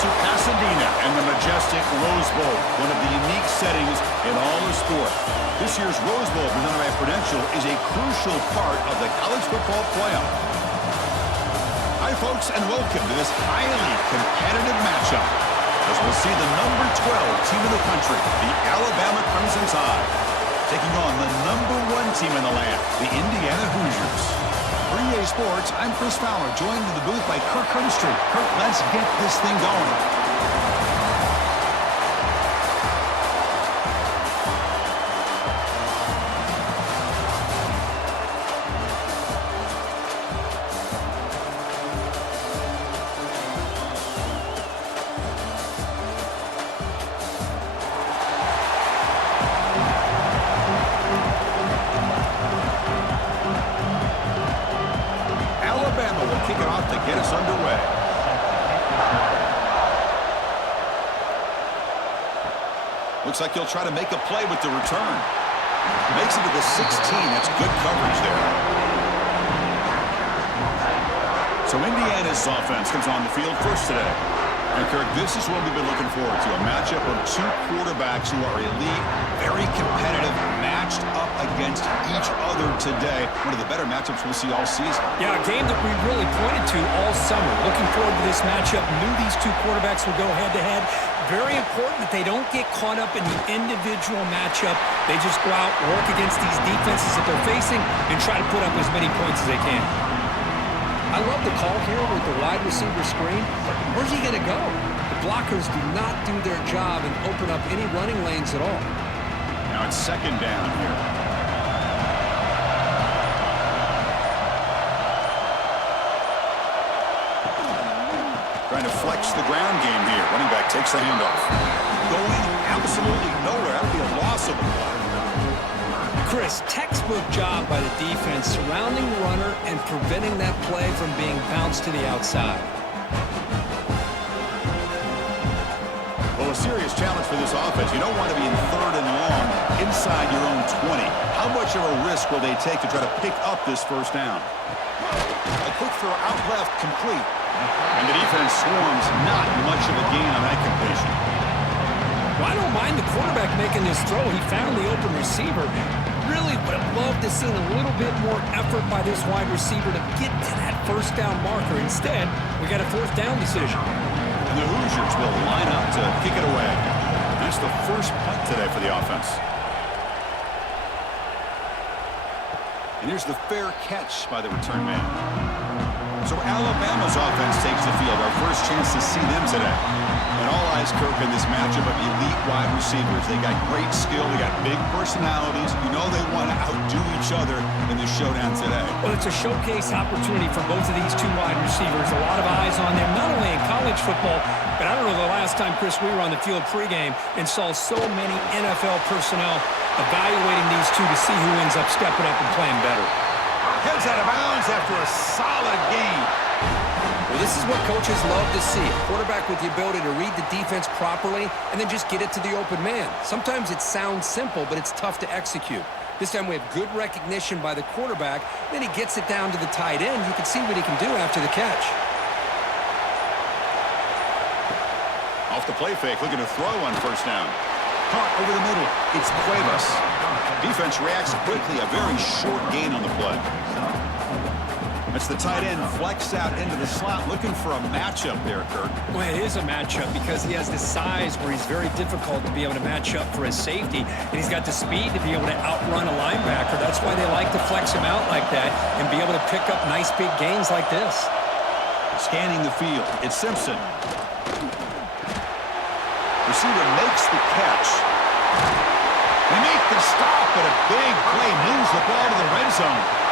to Pasadena and the majestic Rose Bowl, one of the unique settings in all of sport. This year's Rose Bowl, presented by Prudential, is a crucial part of the college football playoff. Hi, folks, and welcome to this highly competitive matchup, as we'll see the number 12 team in the country, the Alabama Crimson Tide, taking on the number 1 team in the land, the Indiana Hoosiers. For EA Sports, I'm Chris Fowler, joined in the booth by Kirk Herbstreit. Kirk, let's get this thing going. Kick it off to get us underway. Looks like he'll try to make a play with the return. Makes it to the 16. That's good coverage there. So Indiana's offense comes on the field first today. And Kirk, this is what we've been looking forward to, a matchup of 2 quarterbacks who are elite, very competitive, matched up against each other today. One of the better matchups we'll see all season. Yeah, a game that we really pointed to all summer. Looking forward to this matchup. Knew these 2 quarterbacks would go head-to-head. Very important that they don't get caught up in the individual matchup. They just go out, work against these defenses that they're facing, and try to put up as many points as they can. I love the call here with the wide receiver screen, but where's he going to go? The blockers do not do their job and open up any running lanes at all. Now it's second down here. Trying to flex the ground game here. Running back takes the handoff. Going absolutely nowhere. That would be a loss of the play. Chris, textbook job by the defense surrounding the runner and preventing that play from being bounced to the outside. Well, a serious challenge for this offense. You don't want to be in 3rd and long inside your own 20. How much of a risk will they take to try to pick up this first down? A quick throw out left, complete. And the defense swarms, not much of a gain on that completion. Well, I don't mind the quarterback making this throw. He found the open receiver. Really would have loved to see a little bit more effort by this wide receiver to get to that first down marker. Instead, we got a 4th down decision. And the Hoosiers will line up to kick it away. That's the first punt today for the offense. And here's the fair catch by the return man. So Alabama's offense takes the field. Our first chance to see them today. And all eyes, Kirk, in this matchup of elite wide receivers. They got great skill. They got big personalities. You know they want to outdo each other in this showdown today. Well, it's a showcase opportunity for both of these 2 wide receivers. A lot of eyes on them, not only in college football, but I don't know the last time, Chris, we were on the field pregame and saw so many NFL personnel evaluating these 2 to see who ends up stepping up and playing better. Heads out of bounds after a solid game. Well, this is what coaches love to see. A quarterback with the ability to read the defense properly and then just get it to the open man. Sometimes it sounds simple, but it's tough to execute. This time we have good recognition by the quarterback. Then he gets it down to the tight end. You can see what he can do after the catch. Off the play fake, looking to throw on first down. Caught over the middle. It's Cuevas. Defense reacts quickly. A very short gain on the play. That's the tight end flex out into the slot, looking for a matchup there, Kirk. Well, it is a matchup because he has the size where he's very difficult to be able to match up for his safety, and he's got the speed to be able to outrun a linebacker. That's why they like to flex him out like that and be able to pick up nice big gains like this. Scanning the field, it's Simpson. Receiver makes the catch. They make the stop, but a big play moves the ball to the red zone.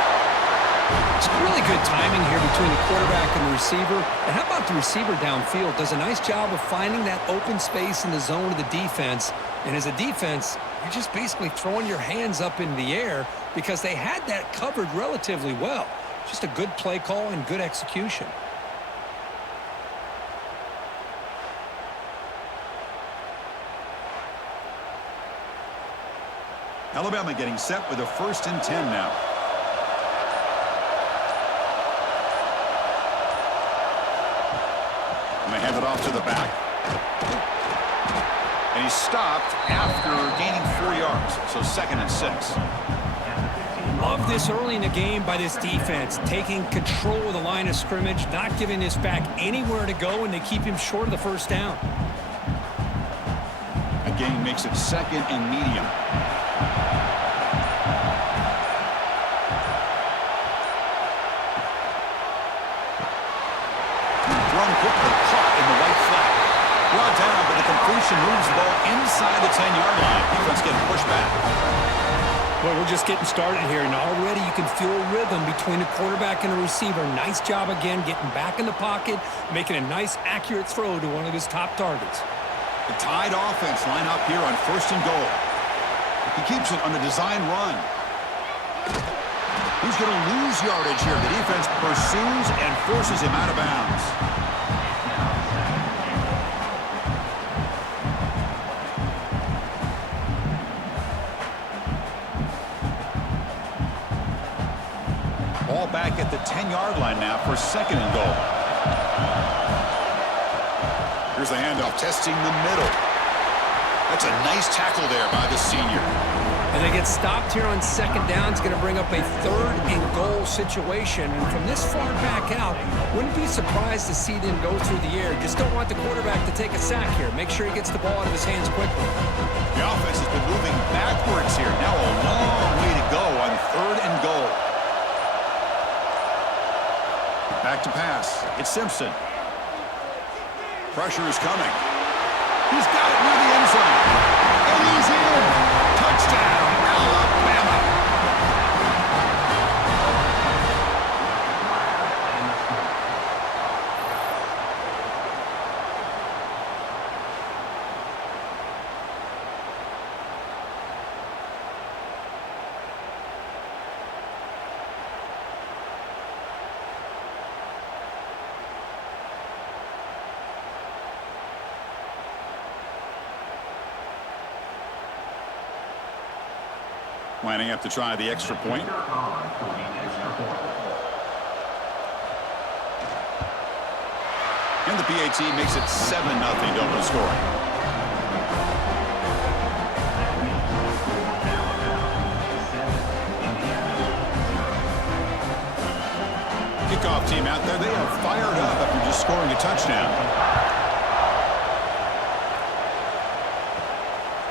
It's really good timing here between the quarterback and the receiver. And how about the receiver downfield? Does a nice job of finding that open space in the zone of the defense. And as a defense, you're just basically throwing your hands up in the air because they had that covered relatively well. Just a good play call and good execution. Alabama getting set with a 1st and 10 now. And they hand it off to the back. And he's stopped after gaining 4 yards. So 2nd and 6. Love this early in the game by this defense, taking control of the line of scrimmage, not giving this back anywhere to go, and they keep him short of the first down. Again, makes it 2nd and medium. Thrown quickly, caught in the right flat. Brought down, but the completion moves the ball inside the 10-yard line. Defense getting pushed back. Well, we're just getting started here, and already you can feel a rhythm between the quarterback and the receiver. Nice job again getting back in the pocket, making a nice, accurate throw to one of his top targets. The Tide offense line up here on 1st and goal. He keeps it on the design run. He's going to lose yardage here. The defense pursues and forces him out of bounds. Ball back at the 10-yard line now for 2nd and goal. Here's the handoff, testing the middle. That's a nice tackle there by the senior. And they get stopped here on 2nd down. It's going to bring up a 3rd and goal situation. And from this far back out, wouldn't be surprised to see them go through the air. Just don't want the quarterback to take a sack here. Make sure he gets the ball out of his hands quickly. The offense has been moving backwards here. Now a long way to go on 3rd and goal. Back to pass. It's Simpson. Pressure is coming. He's got it near the end zone. And he's in. Touchdown, Alabama. Lining up to try the extra point. And the PAT makes it 7-0 to open scoring. Kickoff team out there. They are fired up after just scoring a touchdown.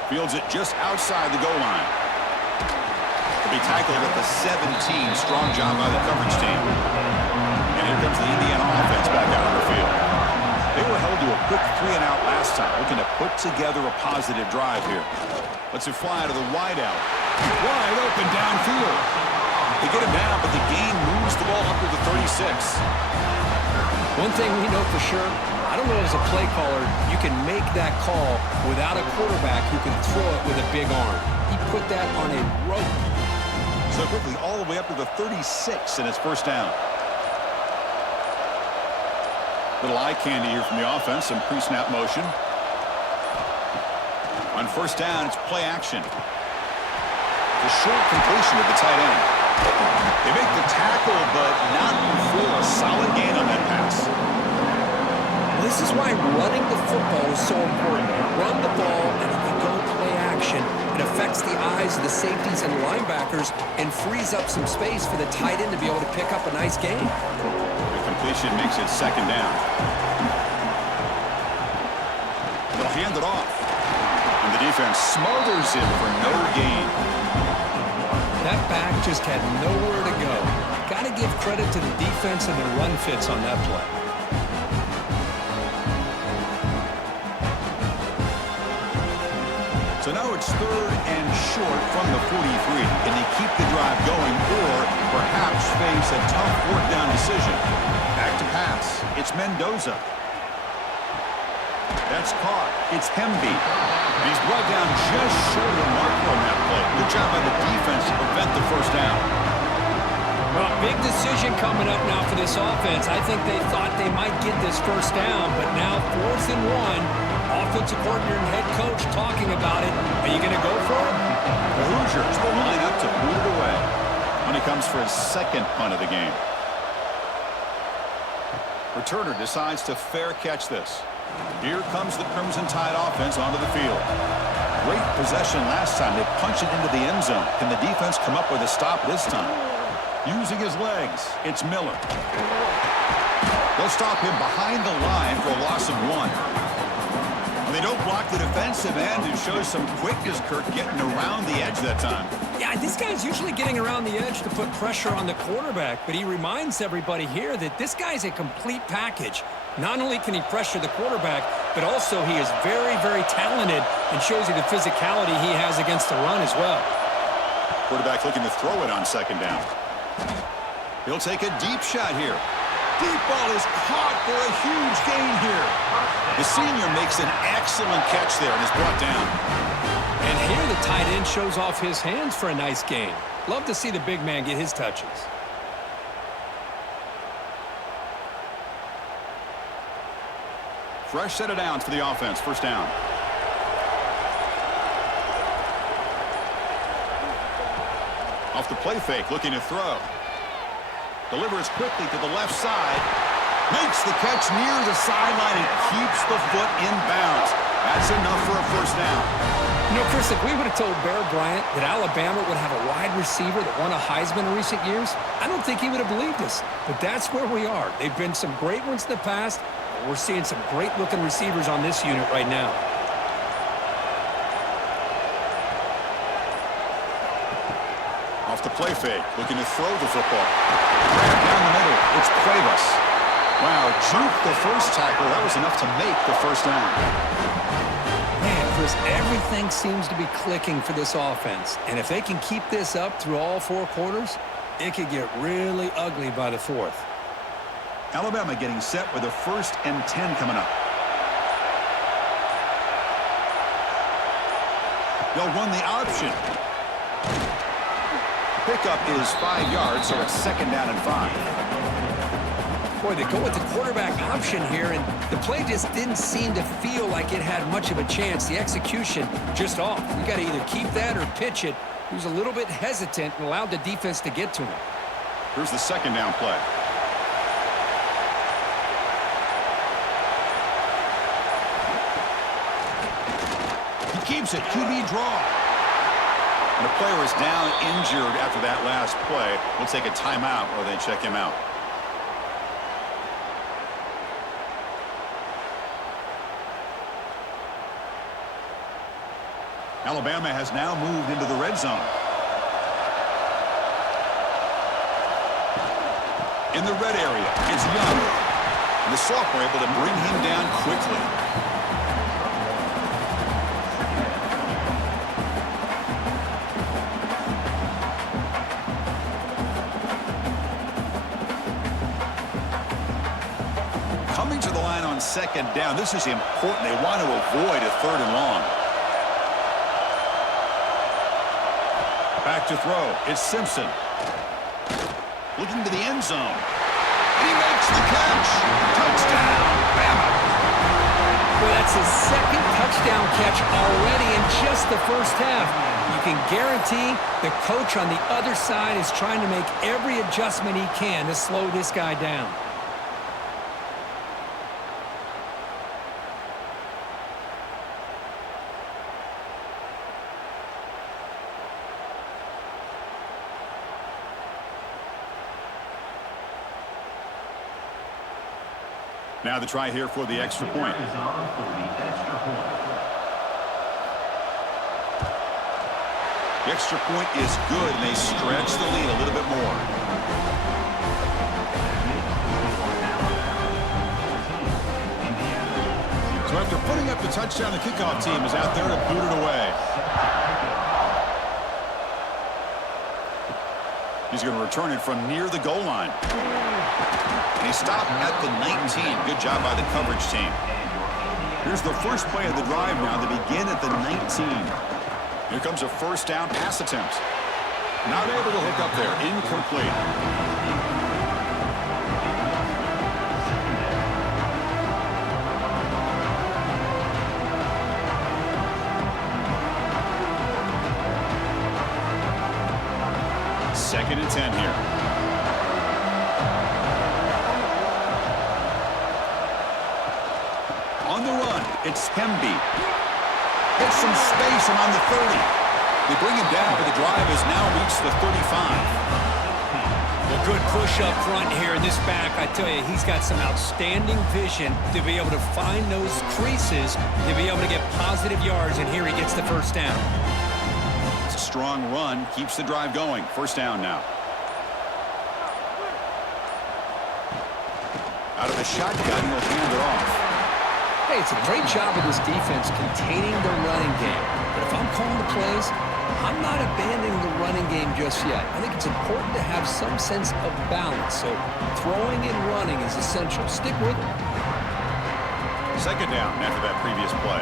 Fields it just outside the goal line. To be tackled at the 17. Strong job by the coverage team. And here comes the Indiana offense back out on the field. They were held to a quick 3-and-out last time, looking to put together a positive drive here. Let's it fly to the wideout. Wide open downfield. They get him down, but the gain moves the ball up to the 36. One thing we know for sure, I don't know as a play caller, you can make that call without a quarterback who can throw it with a big arm. He put that on a rope. So quickly all the way up to the 36 and it's 1st down. Little eye candy here from the offense, some pre-snap motion. On 1st down, it's play action. The short completion of the tight end. They make the tackle, but not for a solid gain on that pass. This is why running the football is so important. Run the ball and then you go play action. It affects the eyes of the safeties and linebackers and frees up some space for the tight end to be able to pick up a nice gain. The completion makes it 2nd down. They'll hand it off. And the defense smothers him for no gain. That back just had nowhere to go. Got to give credit to the defense and the run fits on that play. So now it's 3rd and short from the 43. Can they keep the drive going or perhaps face a tough 4th down decision? Back to pass. It's Mendoza. That's caught. It's Hemby. And he's brought down just short of the marker on that play. Good job by the defense to prevent the 1st down. Well, big decision coming up now for this offense. I think they thought they might get this 1st down, but now 4th and 1. Offensive coordinator and head coach talking about it. Are you going to go for it? The Hoosiers will line up to boot it away when he comes for his 2nd punt of the game. Returner decides to fair catch this. Here comes the Crimson Tide offense onto the field. Great possession last time. They punch it into the end zone. Can the defense come up with a stop this time? Using his legs, it's Miller. They'll stop him behind the line for a loss of 1. And they don't block the defensive end and show some quickness, Kirk, getting around the edge that time. Yeah, this guy's usually getting around the edge to put pressure on the quarterback, but he reminds everybody here that this guy's a complete package. Not only can he pressure the quarterback, but also he is very, very talented and shows you the physicality he has against the run as well. Quarterback looking to throw it on second down. He'll take a deep shot here. Deep ball is caught for a huge gain here. The senior makes an excellent catch there and is brought down. And here the tight end shows off his hands for a nice gain. Love to see the big man get his touches. Fresh set of downs for the offense. First down. Off the play fake, looking to throw. Delivers quickly to the left side. Makes the catch near the sideline and keeps the foot in bounds. That's enough for a first down. You know, Chris, if we would have told Bear Bryant that Alabama would have a wide receiver that won a Heisman in recent years, I don't think he would have believed us. But that's where we are. They've been some great ones in the past. We're seeing some great-looking receivers on this unit right now. Off the play fake, looking to throw the football. Grab down the middle, it's Cuevas. Wow, juke the first tackle. That was enough to make the first down. Man, Chris, everything seems to be clicking for this offense. And if they can keep this up through all 4 quarters, it could get really ugly by the 4th. Alabama getting set with a 1st and 10 coming up. They'll run the option. Pickup is 5 yards, so it's 2nd down and 5. Boy, they go with the quarterback option here, and the play just didn't seem to feel like it had much of a chance. The execution just off. You got to either keep that or pitch it. He was a little bit hesitant and allowed the defense to get to him. Here's the 2nd down play. He keeps it, QB draw. And the player is down injured after that last play. We'll take a timeout while they check him out. Alabama has now moved into the red zone. In the red area, it's Young. And the sophomore able to bring him down quickly. Coming to the line on 2nd down. This is important. They want to avoid a 3rd and long. Back to throw. It's Simpson. Looking to the end zone. And he makes the catch. Touchdown, Bama. Well, that's his 2nd touchdown catch already in just the first half. You can guarantee the coach on the other side is trying to make every adjustment he can to slow this guy down. Now the try here for the extra point. The extra point is good, and they stretch the lead a little bit more. So after putting up the touchdown, the kickoff team is out there to boot it away. He's going to return it from near the goal line. And he stopped at the 19. Good job by the coverage team. Here's the first play of the drive now. They begin at the 19. Here comes a first down pass attempt. Not able to hook up there. Incomplete. Second and 10 here. On the run, it's Hemby. Gets some space around the 30. They bring him down, but the drive has now reached the 35. Well, good push up front here in this back. I tell you, he's got some outstanding vision to be able to find those creases, to be able to get positive yards, and here he gets the first down. It's a strong run, keeps the drive going. First down now. Out of the shotgun, he'll hand it off. Hey, it's a great job of this defense containing the running game. But if I'm calling the plays, I'm not abandoning the running game just yet. I think it's important to have some sense of balance. So throwing and running is essential. Stick with it. Second down after that previous play.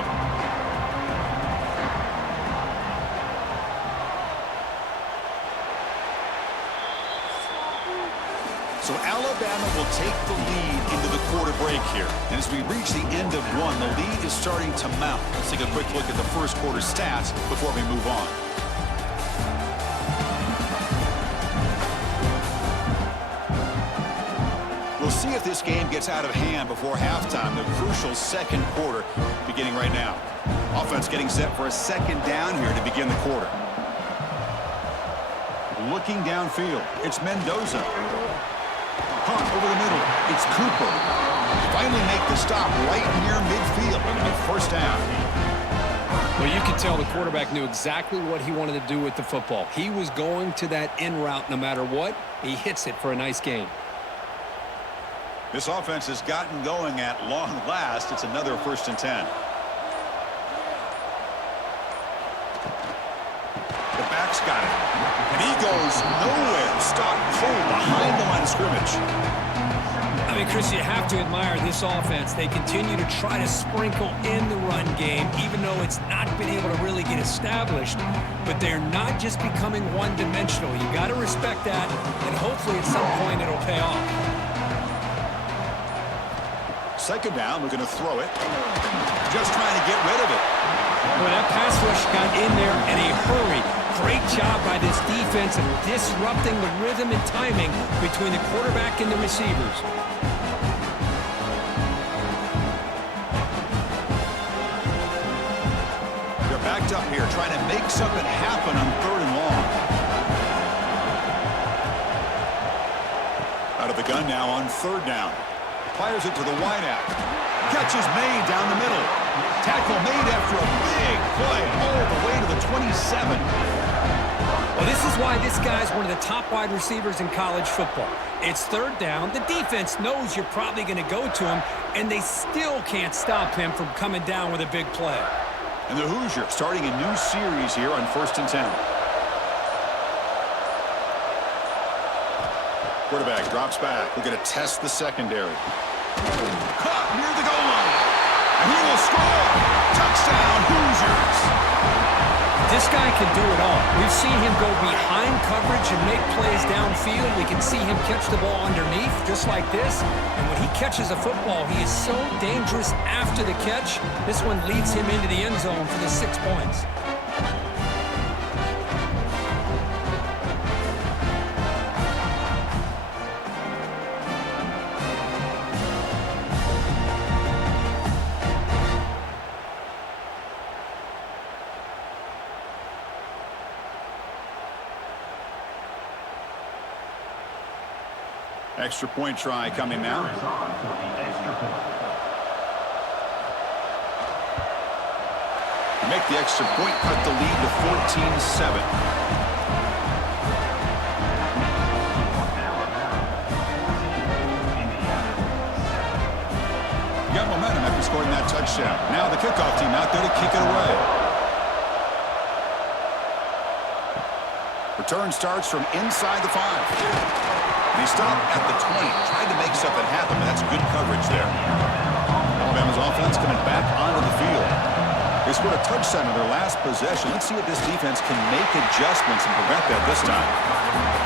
So Alabama will take the lead into the quarter break here. And as we reach the end of one, the lead is starting to mount. Let's take a quick look at the first quarter stats before we move on. We'll see if this game gets out of hand before halftime, the crucial second quarter beginning right now. Offense getting set for a second down here to begin the quarter. Looking downfield, it's Mendoza. Hunt over the middle, it's Cooper. Finally make the stop right near midfield. A first down. Well, you can tell the quarterback knew exactly what he wanted to do with the football. He was going to that in route no matter what. He hits it for a nice gain. This offense has gotten going at long last. It's another 1st and 10. The back's got it. And he goes nowhere. Stop cold behind the line of scrimmage. I mean, Chris, you have to admire this offense. They continue to try to sprinkle in the run game, even though it's not been able to really get established. But they're not just becoming one-dimensional. You got to respect that, and hopefully at some point it'll pay off. Second down, we're going to throw it. Just trying to get rid of it. Well, that pass rush got in there in a hurry. Great job by this defense of disrupting the rhythm and timing between the quarterback and the receivers. They're backed up here, trying to make something happen on 3rd and long. Out of the gun now on 3rd down. Fires it to the wideout. Catch is made down the middle. Tackle made after a big play all the way to the 27. Well, this is why this guy's one of the top wide receivers in college football. It's 3rd down. The defense knows you're probably going to go to him, and they still can't stop him from coming down with a big play. And the Hoosiers starting a new series here on 1st and 10. Quarterback drops back. We're going to test the secondary. Caught near the goal line. And he will score. Touchdown, Hoosiers. This guy can do it all. We've seen him go behind coverage and make plays downfield. We can see him catch the ball underneath, just like this. And when he catches a football, he is so dangerous after the catch. This one leads him into the end zone for the 6 points. Extra point try coming now. Make the extra point, cut the lead to 14-7. Got momentum after scoring that touchdown. Now the kickoff team out there to kick it away. Return starts from inside the 5. He stopped at the 20, tried to make something happen, but that's good coverage there. Alabama's offense coming back onto the field. They scored a touchdown in their last possession. Let's see if this defense can make adjustments and prevent that this time.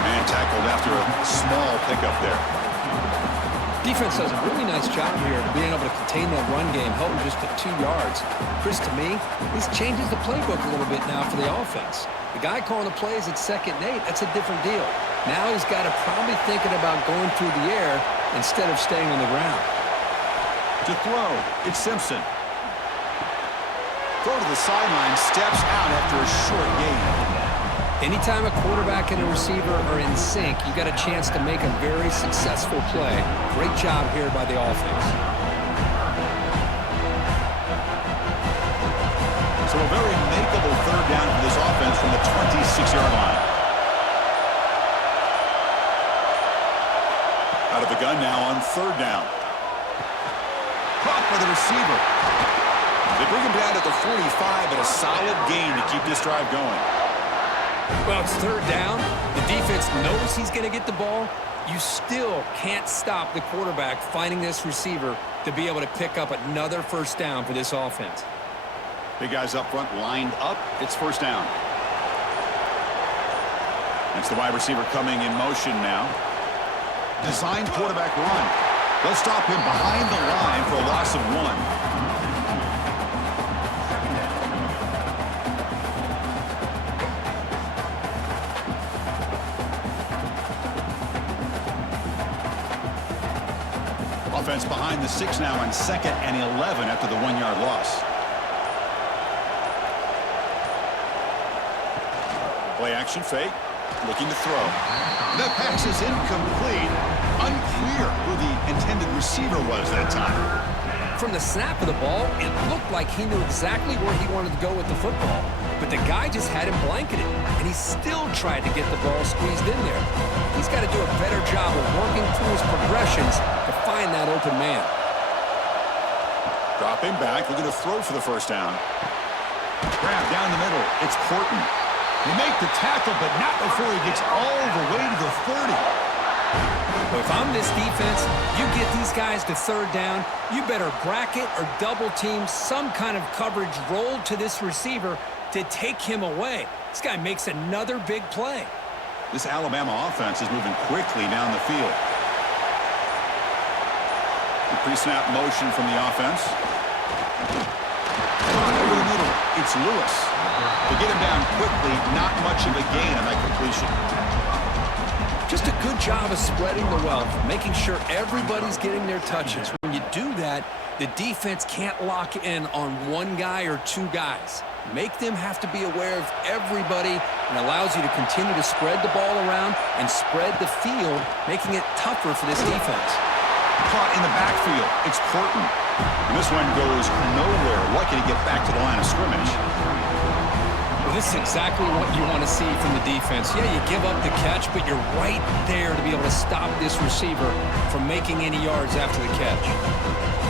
Man tackled after a small pickup there. Defense does a really nice job here of being able to contain that run game, held him just at 2 yards. Chris, to me, this changes the playbook a little bit now for the offense. The guy calling the plays at 2nd and 8, that's a different deal. Now he's got to probably thinking about going through the air instead of staying on the ground. To throw, it's Simpson. Throw to the sideline, steps out after a short gain. Anytime a quarterback and a receiver are in sync, you got a chance to make a very successful play. Great job here by the offense. So a very makeable third down for this offense from the 26-yard line. Out of the gun now on third down. Caught by the receiver. They bring him down to the 45, but a solid gain to keep this drive going. Well, it's third down. The defense knows he's going to get the ball. You still can't stop the quarterback finding this receiver to be able to pick up another first down for this offense. Big guys up front lined up. It's first down. It's the wide receiver coming in motion now. Designed quarterback run. They'll stop him behind the line for a loss of 1. Offense behind the 6 now on 2nd and 11 after the 1-yard loss. Play action fake. Looking to throw. The pass is incomplete. Unclear who the intended receiver was that time. From the snap of the ball, it looked like he knew exactly where he wanted to go with the football. But the guy just had him blanketed, and he still tried to get the ball squeezed in there. He's got to do a better job of working through his progressions to find that open man. Dropping back, looking to throw for the first down. Grab down the middle. It's Horton. They make the tackle, but not before he gets all the way to the 30. But if I'm this defense, you get these guys to third down, you better bracket or double team some kind of coverage rolled to this receiver to take him away. This guy makes another big play. This Alabama offense is moving quickly down the field. The pre-snap motion from the offense. Over the middle, it's Lewis. To get him down quickly, not much of a gain on that completion. Just a good job of spreading the wealth, making sure everybody's getting their touches. When you do that, the defense can't lock in on one guy or two guys. Make them have to be aware of everybody, and allows you to continue to spread the ball around and spread the field, making it tougher for this defense. Caught in the backfield. It's Horton. And this one goes nowhere. Lucky to get back to the line of scrimmage. Well, this is exactly what you want to see from the defense. Yeah, you give up the catch, but you're right there to be able to stop this receiver from making any yards after the catch.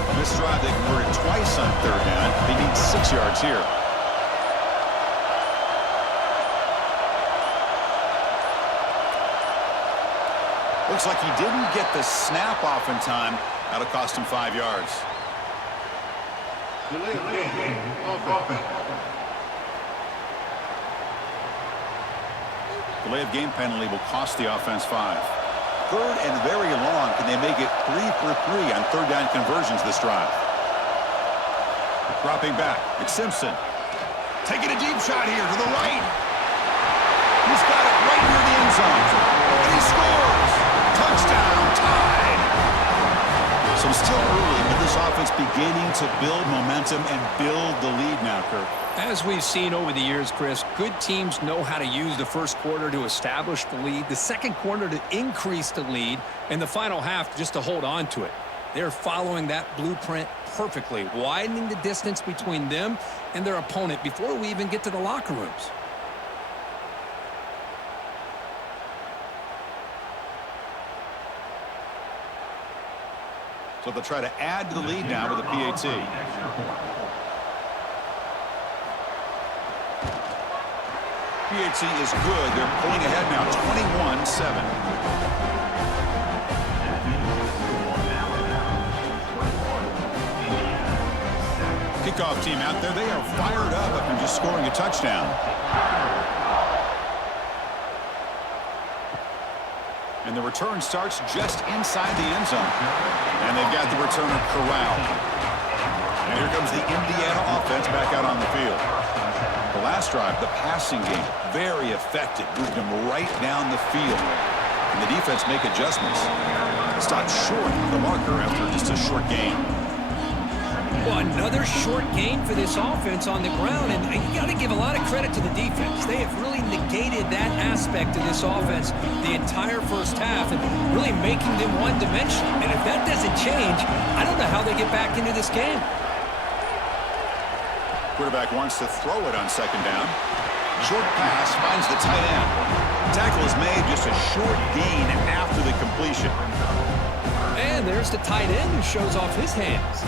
On this drive, they converted twice on third down. They need 6 yards here. Looks like he didn't get the snap off in time. That'll cost him 5 yards. Delay of game of offense. Delay of game penalty will cost the offense 5. Third and very long. Can they make it 3 for 3 on third down conversions this drive? Dropping back. It's Simpson. Taking a deep shot here to the right. He's got it right near the end zone. And he scores. Touchdown, tied. So still early, but this offense beginning to build momentum and build the lead now, Kirk. As we've seen over the years, Chris, good teams know how to use the first quarter to establish the lead, the second quarter to increase the lead, and the final half just to hold on to it. They're following that blueprint perfectly, widening the distance between them and their opponent before we even get to the locker rooms. So they'll try to add to the lead now with a PAT. PAT is good. They're pulling ahead now, 21-7. Kickoff team out there. They are fired up after just scoring a touchdown. And the return starts just inside the end zone. And they've got the returner corralled. And here comes the Indiana offense back out on the field. The last drive, the passing game, very effective. Moved them right down the field. And the defense make adjustments. Stopped short of the marker after just a short gain. Well, another short gain for this offense on the ground, and you got to give a lot of credit to the defense. They have really negated that aspect of this offense the entire first half and really making them one-dimensional. And if that doesn't change, I don't know how they get back into this game. Quarterback wants to throw it on second down. Short pass finds the tight end. Tackle is made, just a short gain after the completion. And there's the tight end who shows off his hands.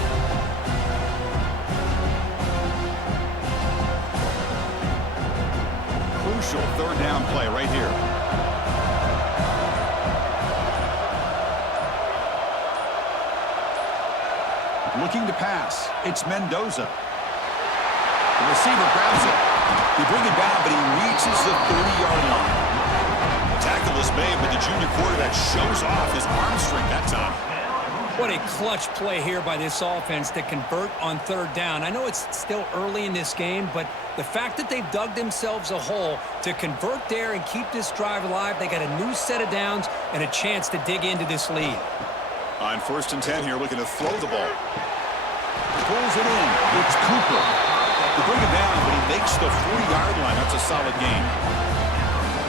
Crucial third down play right here. Looking to pass. It's Mendoza. The receiver grabs it. They bring it down, but he reaches the 30-yard line. Tackle is made, but the junior quarterback shows off his arm strength that time. What a clutch play here by this offense to convert on third down. I know it's still early in this game, but the fact that they've dug themselves a hole to convert there and keep this drive alive, they got a new set of downs and a chance to dig into this lead. On 1st and 10 here, looking to throw the ball. Pulls it in. It's Cooper. They bring it down, but he makes the 40-yard line. That's a solid gain.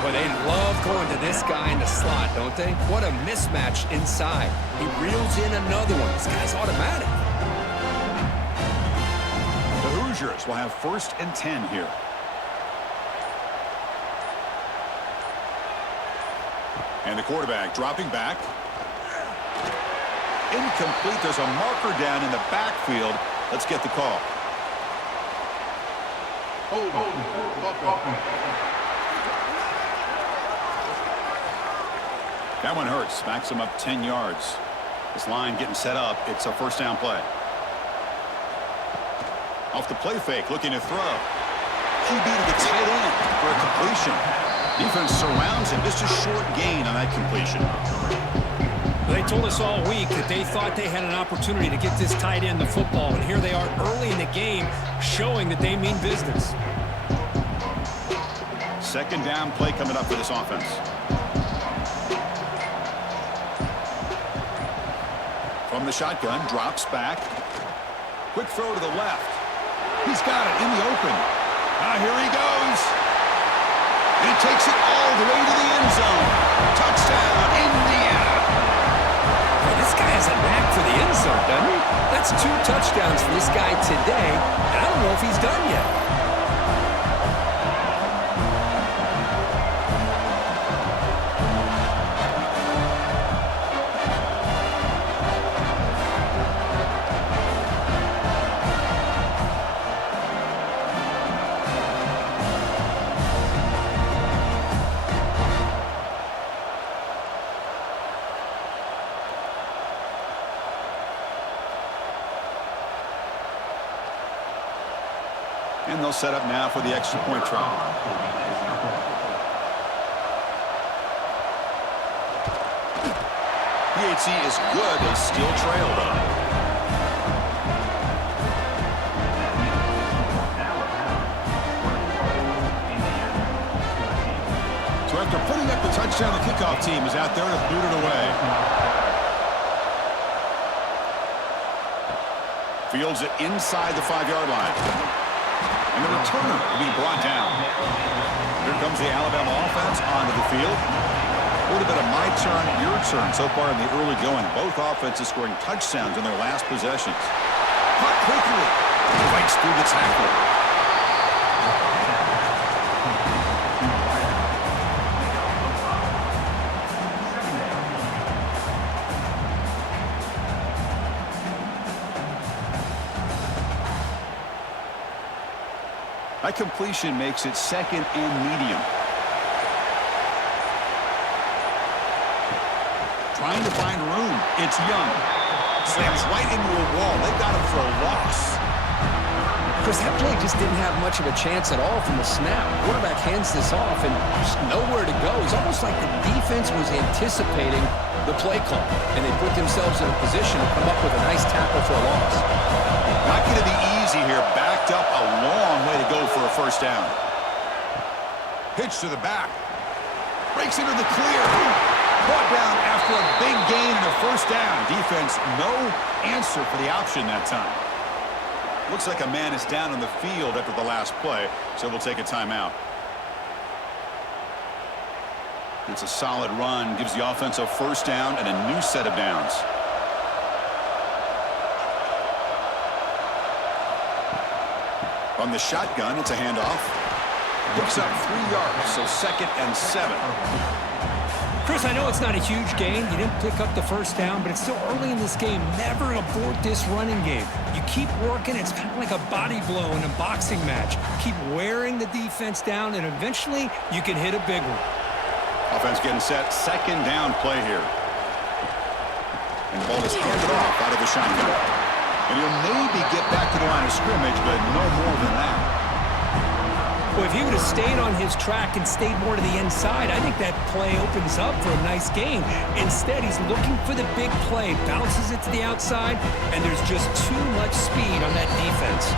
Well, they love going to this guy in the slot, don't they? What a mismatch inside. He reels in another one. This guy's automatic. The Hoosiers will have 1st and 10 here. And the quarterback dropping back. Incomplete. There's a marker down in the backfield. Let's get the call. That one hurts. Smacks him up 10 yards. This line getting set up. It's a 1st down play. Off the play fake, looking to throw. QB to the tight end for a completion. Defense surrounds him. Just a short gain on that completion. They told us all week that they thought they had an opportunity to get this tight end the football, and here they are early in the game showing that they mean business. 2nd down play coming up for this offense. From the shotgun, drops back. Quick throw to the left. He's got it in the open. Here he goes. And he takes it all the way to the end zone. Touchdown, Indiana. This guy has a knack for the end zone, doesn't he? That's 2 touchdowns for this guy today, and I don't know if he's done yet. And they'll set up now for the extra point try. PHC is good. They still trail, though. So after putting up the touchdown, the kickoff team is out there to boot it away. Fields it inside the 5-yard line. And the returner will be brought down. Here comes the Alabama offense onto the field. A little bit of my turn, your turn so far in the early going. Both offenses scoring touchdowns in their last possessions. Caught quickly. Fights through the tackle. That completion makes it 2nd and medium. Trying to find room. It's Young. Slams right into a wall. They've got him for a loss. Chris, that play just didn't have much of a chance at all from the snap. Quarterback hands this off and just nowhere to go. It's almost like the defense was anticipating the play call, and they put themselves in a position to come up with a nice tackle for a loss. Not going to be easy here. Backed up a long way to go for a 1st down. Pitch to the back. Breaks into the clear. Brought down after a big gain and a 1st down. Defense, no answer for the option that time. Looks like a man is down on the field after the last play, so we'll take a timeout. It's a solid run, gives the offense a first down and a new set of downs. On the shotgun, it's a handoff. Picks up 3 yards, so 2nd and 7. Chris, I know it's not a huge gain. You didn't pick up the first down, but it's still early in this game. Never abort this running game. You keep working. It's kind of like a body blow in a boxing match. Keep wearing the defense down, and eventually you can hit a big one. Offense getting set. 2nd down play here. And the ball is handed off out of the shotgun. And he'll maybe get back to the line of scrimmage, but no more than that. Well, if he would have stayed on his track and stayed more to the inside, I think that play opens up for a nice gain. Instead, he's looking for the big play, bounces it to the outside, and there's just too much speed on that defense.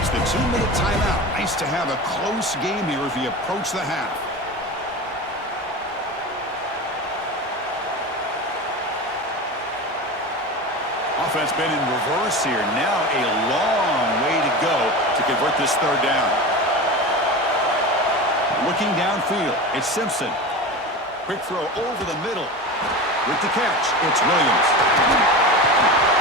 It's the 2-minute timeout. Nice to have a close game here as we approach the half. Offense been in reverse here. Now a long way to go to convert this 3rd down. Looking downfield, it's Simpson. Quick throw over the middle. With the catch, it's Williams.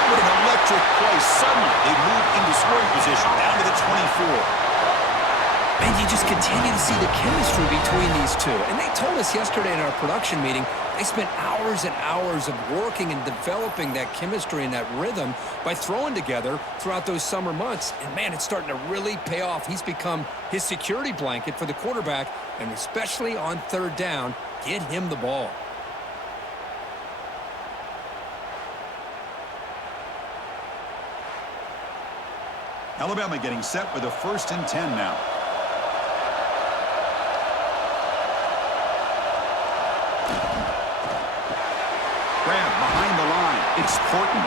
What an electric play. Suddenly, they move into scoring position, down to the 24. And you just continue to see the chemistry between these two. And they told us yesterday in our production meeting, they spent hours and hours of working and developing that chemistry and that rhythm by throwing together throughout those summer months. And, man, it's starting to really pay off. He's become his security blanket for the quarterback, and especially on 3rd down, get him the ball. Alabama getting set with a 1st and 10 now. Grab behind the line. It's Porton.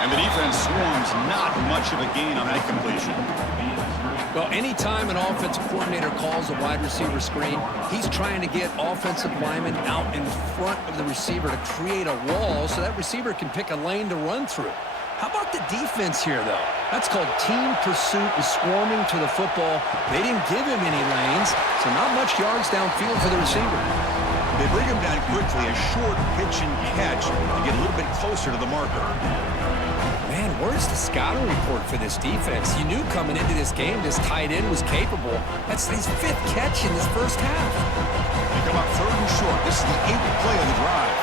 And the defense swarms. Not much of a gain on that completion. Well, anytime an offensive coordinator calls a wide receiver screen, he's trying to get offensive linemen out in front of the receiver to create a wall so that receiver can pick a lane to run through. How about the defense here, though? That's called team pursuit and swarming to the football. They didn't give him any lanes, so not much yards downfield for the receiver. They bring him down quickly, a short pitch and catch to get a little bit closer to the marker. Man, where's the scouting report for this defense? You knew coming into this game this tight end was capable. That's his 5th catch in this first half. They come up 3rd and short. This is the 8th play of the drive.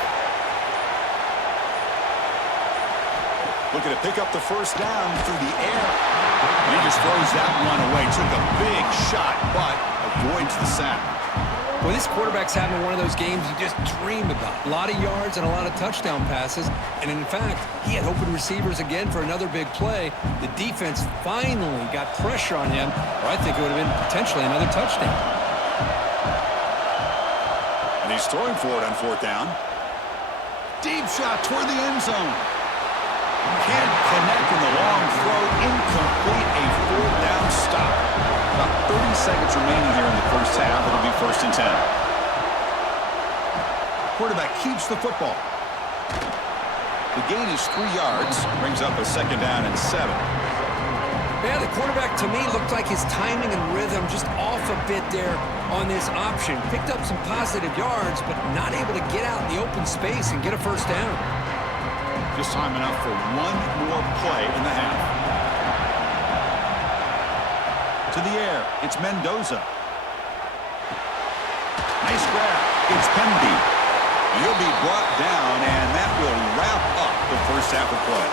Looking to pick up the first down through the air. And he just throws that one away. Took a big shot, but avoids the sack. Well, this quarterback's having one of those games you just dream about. A lot of yards and a lot of touchdown passes. And in fact, he had open receivers again for another big play. The defense finally got pressure on him, or I think it would have been potentially another touchdown. And he's throwing for it on 4th down. Deep shot toward the end zone. Can't connect in the long throw. Incomplete. A 4th down stop. About 30 seconds remaining here in the first half. It'll be 1st and 10. Quarterback keeps the football. The gain is 3 yards. Brings up a 2nd down and 7. Yeah, the quarterback to me looked like his timing and rhythm just off a bit there on this option. Picked up some positive yards, but not able to get out in the open space and get a first down. Just time enough for one more play in the half. To the air, it's Mendoza. Nice grab. It's Pendy. He'll be brought down, and that will wrap up the first half of play.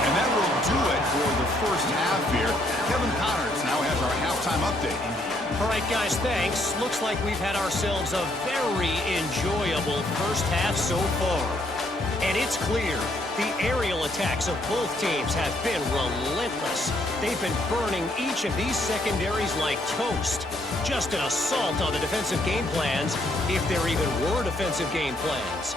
And that will do it for the first half here. Kevin Connors now has our halftime update. All right, guys, thanks. Looks like we've had ourselves a very enjoyable first half so far. And it's clear the aerial attacks of both teams have been relentless. They've been burning each of these secondaries like toast. Just an assault on the defensive game plans, if there even were defensive game plans.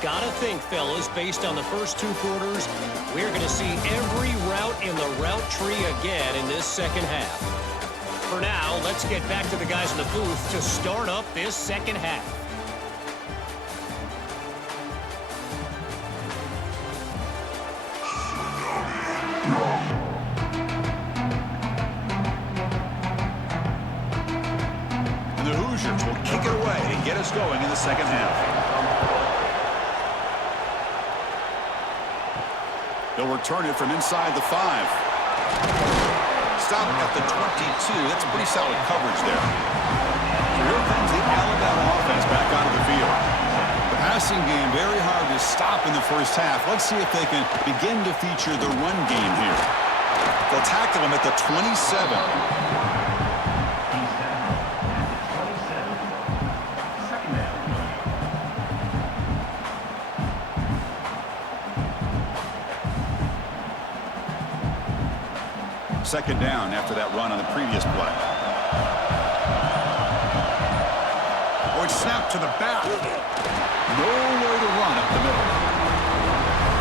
Gotta think, fellas, based on the first 2 quarters, we're going to see every route in the route tree again in this second half. For now, let's get back to the guys in the booth to start up this second half. kick it away and get us going in the second half. They'll return it from inside the 5. Stop at the 22. That's pretty solid coverage there. So here comes the Alabama offense back onto the field. The passing game very hard to stop in the first half. Let's see if they can begin to feature the run game here. They'll tackle him at the 27. Second down after that run on the previous play. Oh, it's snapped to the back. Nowhere to run up the middle.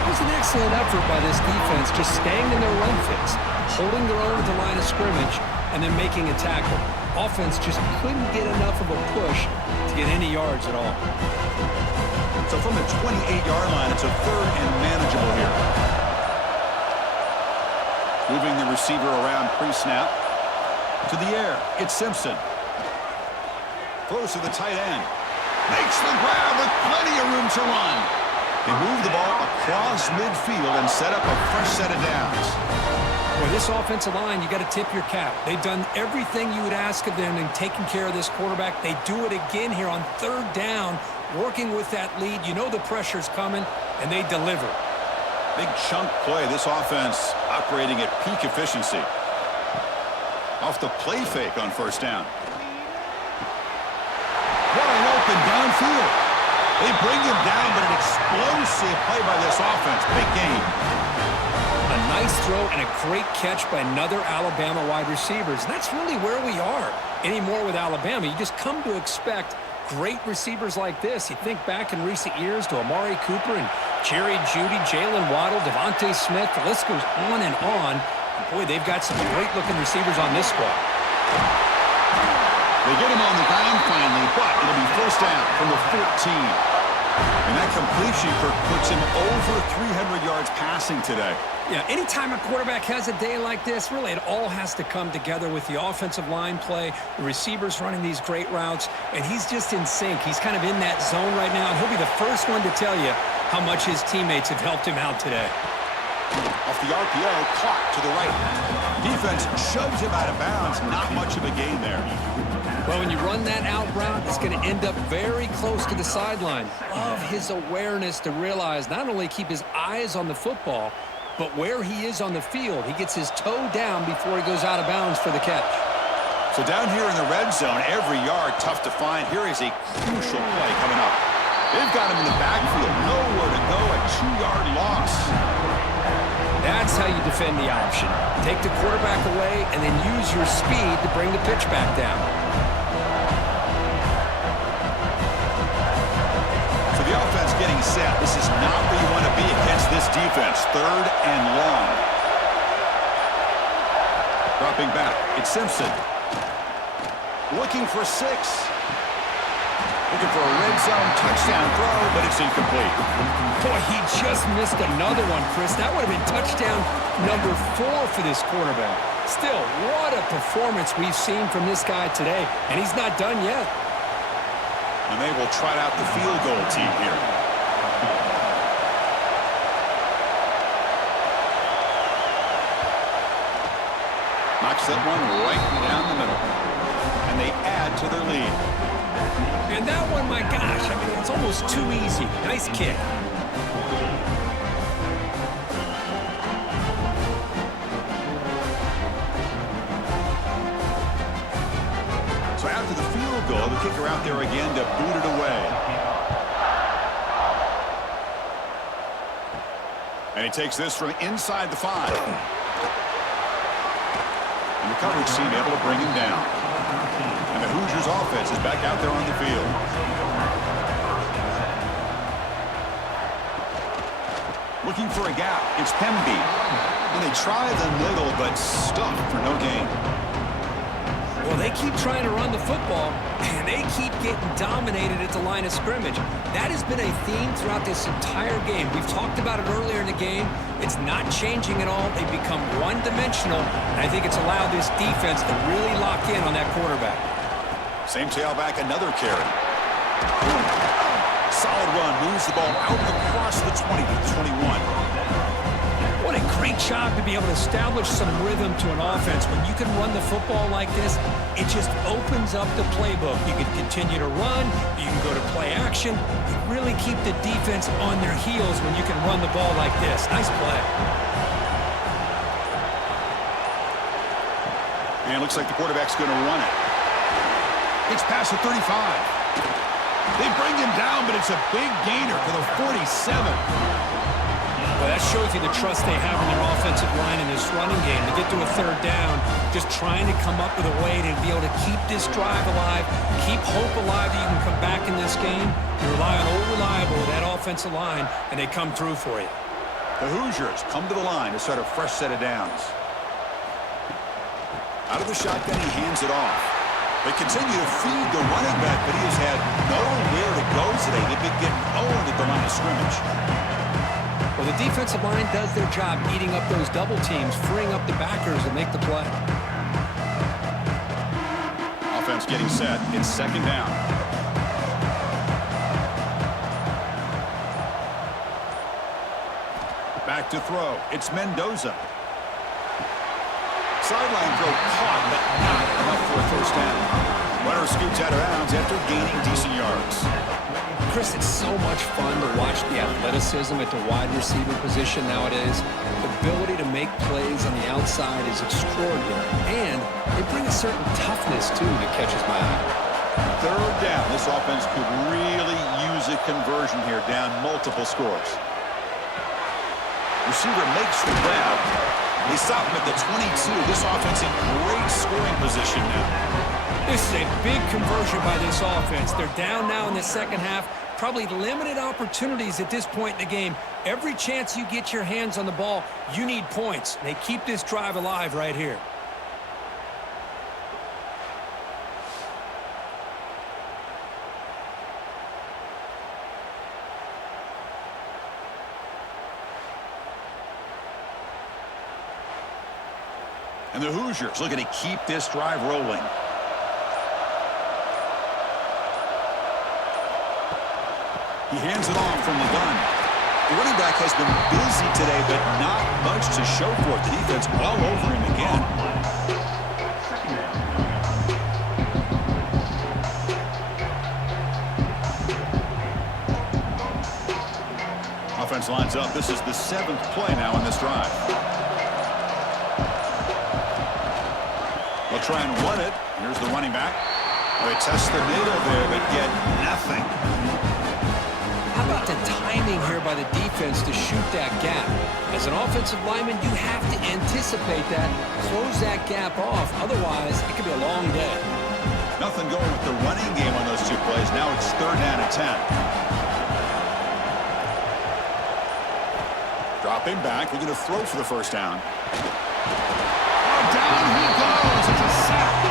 It was an excellent effort by this defense, just staying in their run fits, holding their own at the line of scrimmage, and then making a tackle. Offense just couldn't get enough of a push to get any yards at all. So from the 28-yard line, it's a third and manageable here. Moving the receiver around pre-snap. To the air, it's Simpson. Throws to the tight end. Makes the grab with plenty of room to run. They move the ball across midfield and set up a fresh set of downs. Boy, this offensive line, you got to tip your cap. They've done everything you would ask of them in taking care of this quarterback. They do it again here on third down, working with that lead. You know the pressure's coming, and they deliver. Big chunk play. This offense operating at peak efficiency. Off the play fake on first down. Wide open downfield. They bring him down, but an explosive play by this offense. Big game. A nice throw and a great catch by another Alabama wide receivers. And that's really where we are anymore with Alabama. You just come to expect great receivers like this. You think back in recent years to Amari Cooper and Jerry Jeudy, Jalen Waddle, Devontae Smith. The list goes on and on. And boy, they've got some great-looking receivers on this squad. They get him on the ground finally, but it'll be first down from the 14. And that completion, Kirk, puts him over 300 yards passing today. Yeah, anytime a quarterback has a day like this, really it all has to come together with the offensive line play, the receivers running these great routes, and he's just in sync. He's kind of in that zone right now, and he'll be the first one to tell you how much his teammates have helped him out today. Off the RPO, caught to the right. Defense shoves him out of bounds. Not much of a gain there. Well, when you run that out route, it's going to end up very close to the sideline. Love his awareness to realize not only keep his eyes on the football, but where he is on the field. He gets his toe down before he goes out of bounds for the catch. So down here in the red zone, every yard tough to find. Here is a crucial play coming up. They've got him in the backfield. Nowhere to go. A 2-yard loss. That's how you defend the option. Take the quarterback away and then use your speed to bring the pitch back down. So the offense getting set. This is not where you want to be against this defense. Third and long. Dropping back. It's Simpson. Looking for 6. Looking for a red zone touchdown throw, but it's incomplete. Boy, he just missed another one, Chris. That would have been touchdown number 4 for this quarterback. Still, what a performance we've seen from this guy today, and he's not done yet. And they will trot out the field goal team here. Knocks that one right down the middle. And they add to their lead. And that one, my gosh, I mean, it's almost too easy. Nice kick. So after the field goal, the kicker out there again to boot it away. And he takes this from inside the 5. And the coverage team able to bring him down. And the Hoosiers offense is back out there on the field. Looking for a gap. It's Pemby. And they try the middle, but stuck for no gain. Well, they keep trying to run the football, and they keep getting dominated at the line of scrimmage. That has been a theme throughout this entire game. We've talked about it earlier in the game. It's not changing at all. They've become one-dimensional, and I think it's allowed this defense to really lock in on that quarterback. Same tailback, another carry. Solid run, moves the ball out across the 20 to the 21. What a great job to be able to establish some rhythm to an offense. When you can run the football like this, it just opens up the playbook. You can continue to run. You can go to play action. You really keep the defense on their heels when you can run the ball like this. Nice play. And it looks like the quarterback's going to run it. It's past the 35. They bring him down, but it's a big gainer for the 47. Well, that shows you the trust they have in their offensive line in this running game. To get to a third down, just trying to come up with a way to be able to keep this drive alive, keep hope alive that you can come back in this game. You rely on Old Reliable, that offensive line, and they come through for you. The Hoosiers come to the line to start a fresh set of downs. Out of the shotgun, he hands it off. They continue to feed the running back, but he has had nowhere to go today. They've been getting owned at the line of scrimmage. Well, the defensive line does their job eating up those double teams, freeing up the backers to make the play. Offense getting set. It's second down. Back to throw. It's Mendoza. Sideline throw caught, but not enough for a first down. Runner scoots out of bounds after gaining decent yards. Chris, it's so much fun to watch the athleticism at the wide receiver position nowadays. The ability to make plays on the outside is extraordinary, and they bring a certain toughness, too, that catches my eye. Third down. This offense could really use a conversion here, down multiple scores. Receiver makes the grab. They stop him at the 22. This offense in great scoring position now. This is a big conversion by this offense. They're down now in the second half. Probably limited opportunities at this point in the game. Every chance you get your hands on the ball, you need points. They keep this drive alive right here. And the Hoosiers looking to keep this drive rolling. He hands it off from the gun. The running back has been busy today, but not much to show for it. The defense all over him again. Offense lines up. This is the 7th play now in this drive. They'll try and run it. Here's the running back. They test the middle there, but get nothing. How about the timing here by the defense to shoot that gap? As an offensive lineman, you have to anticipate that, close that gap off. Otherwise, it could be a long day. Nothing going with the running game on those two plays. Now it's third down and 10. Dropping back, looking to throw for the first down. Down he goes. It's a sack.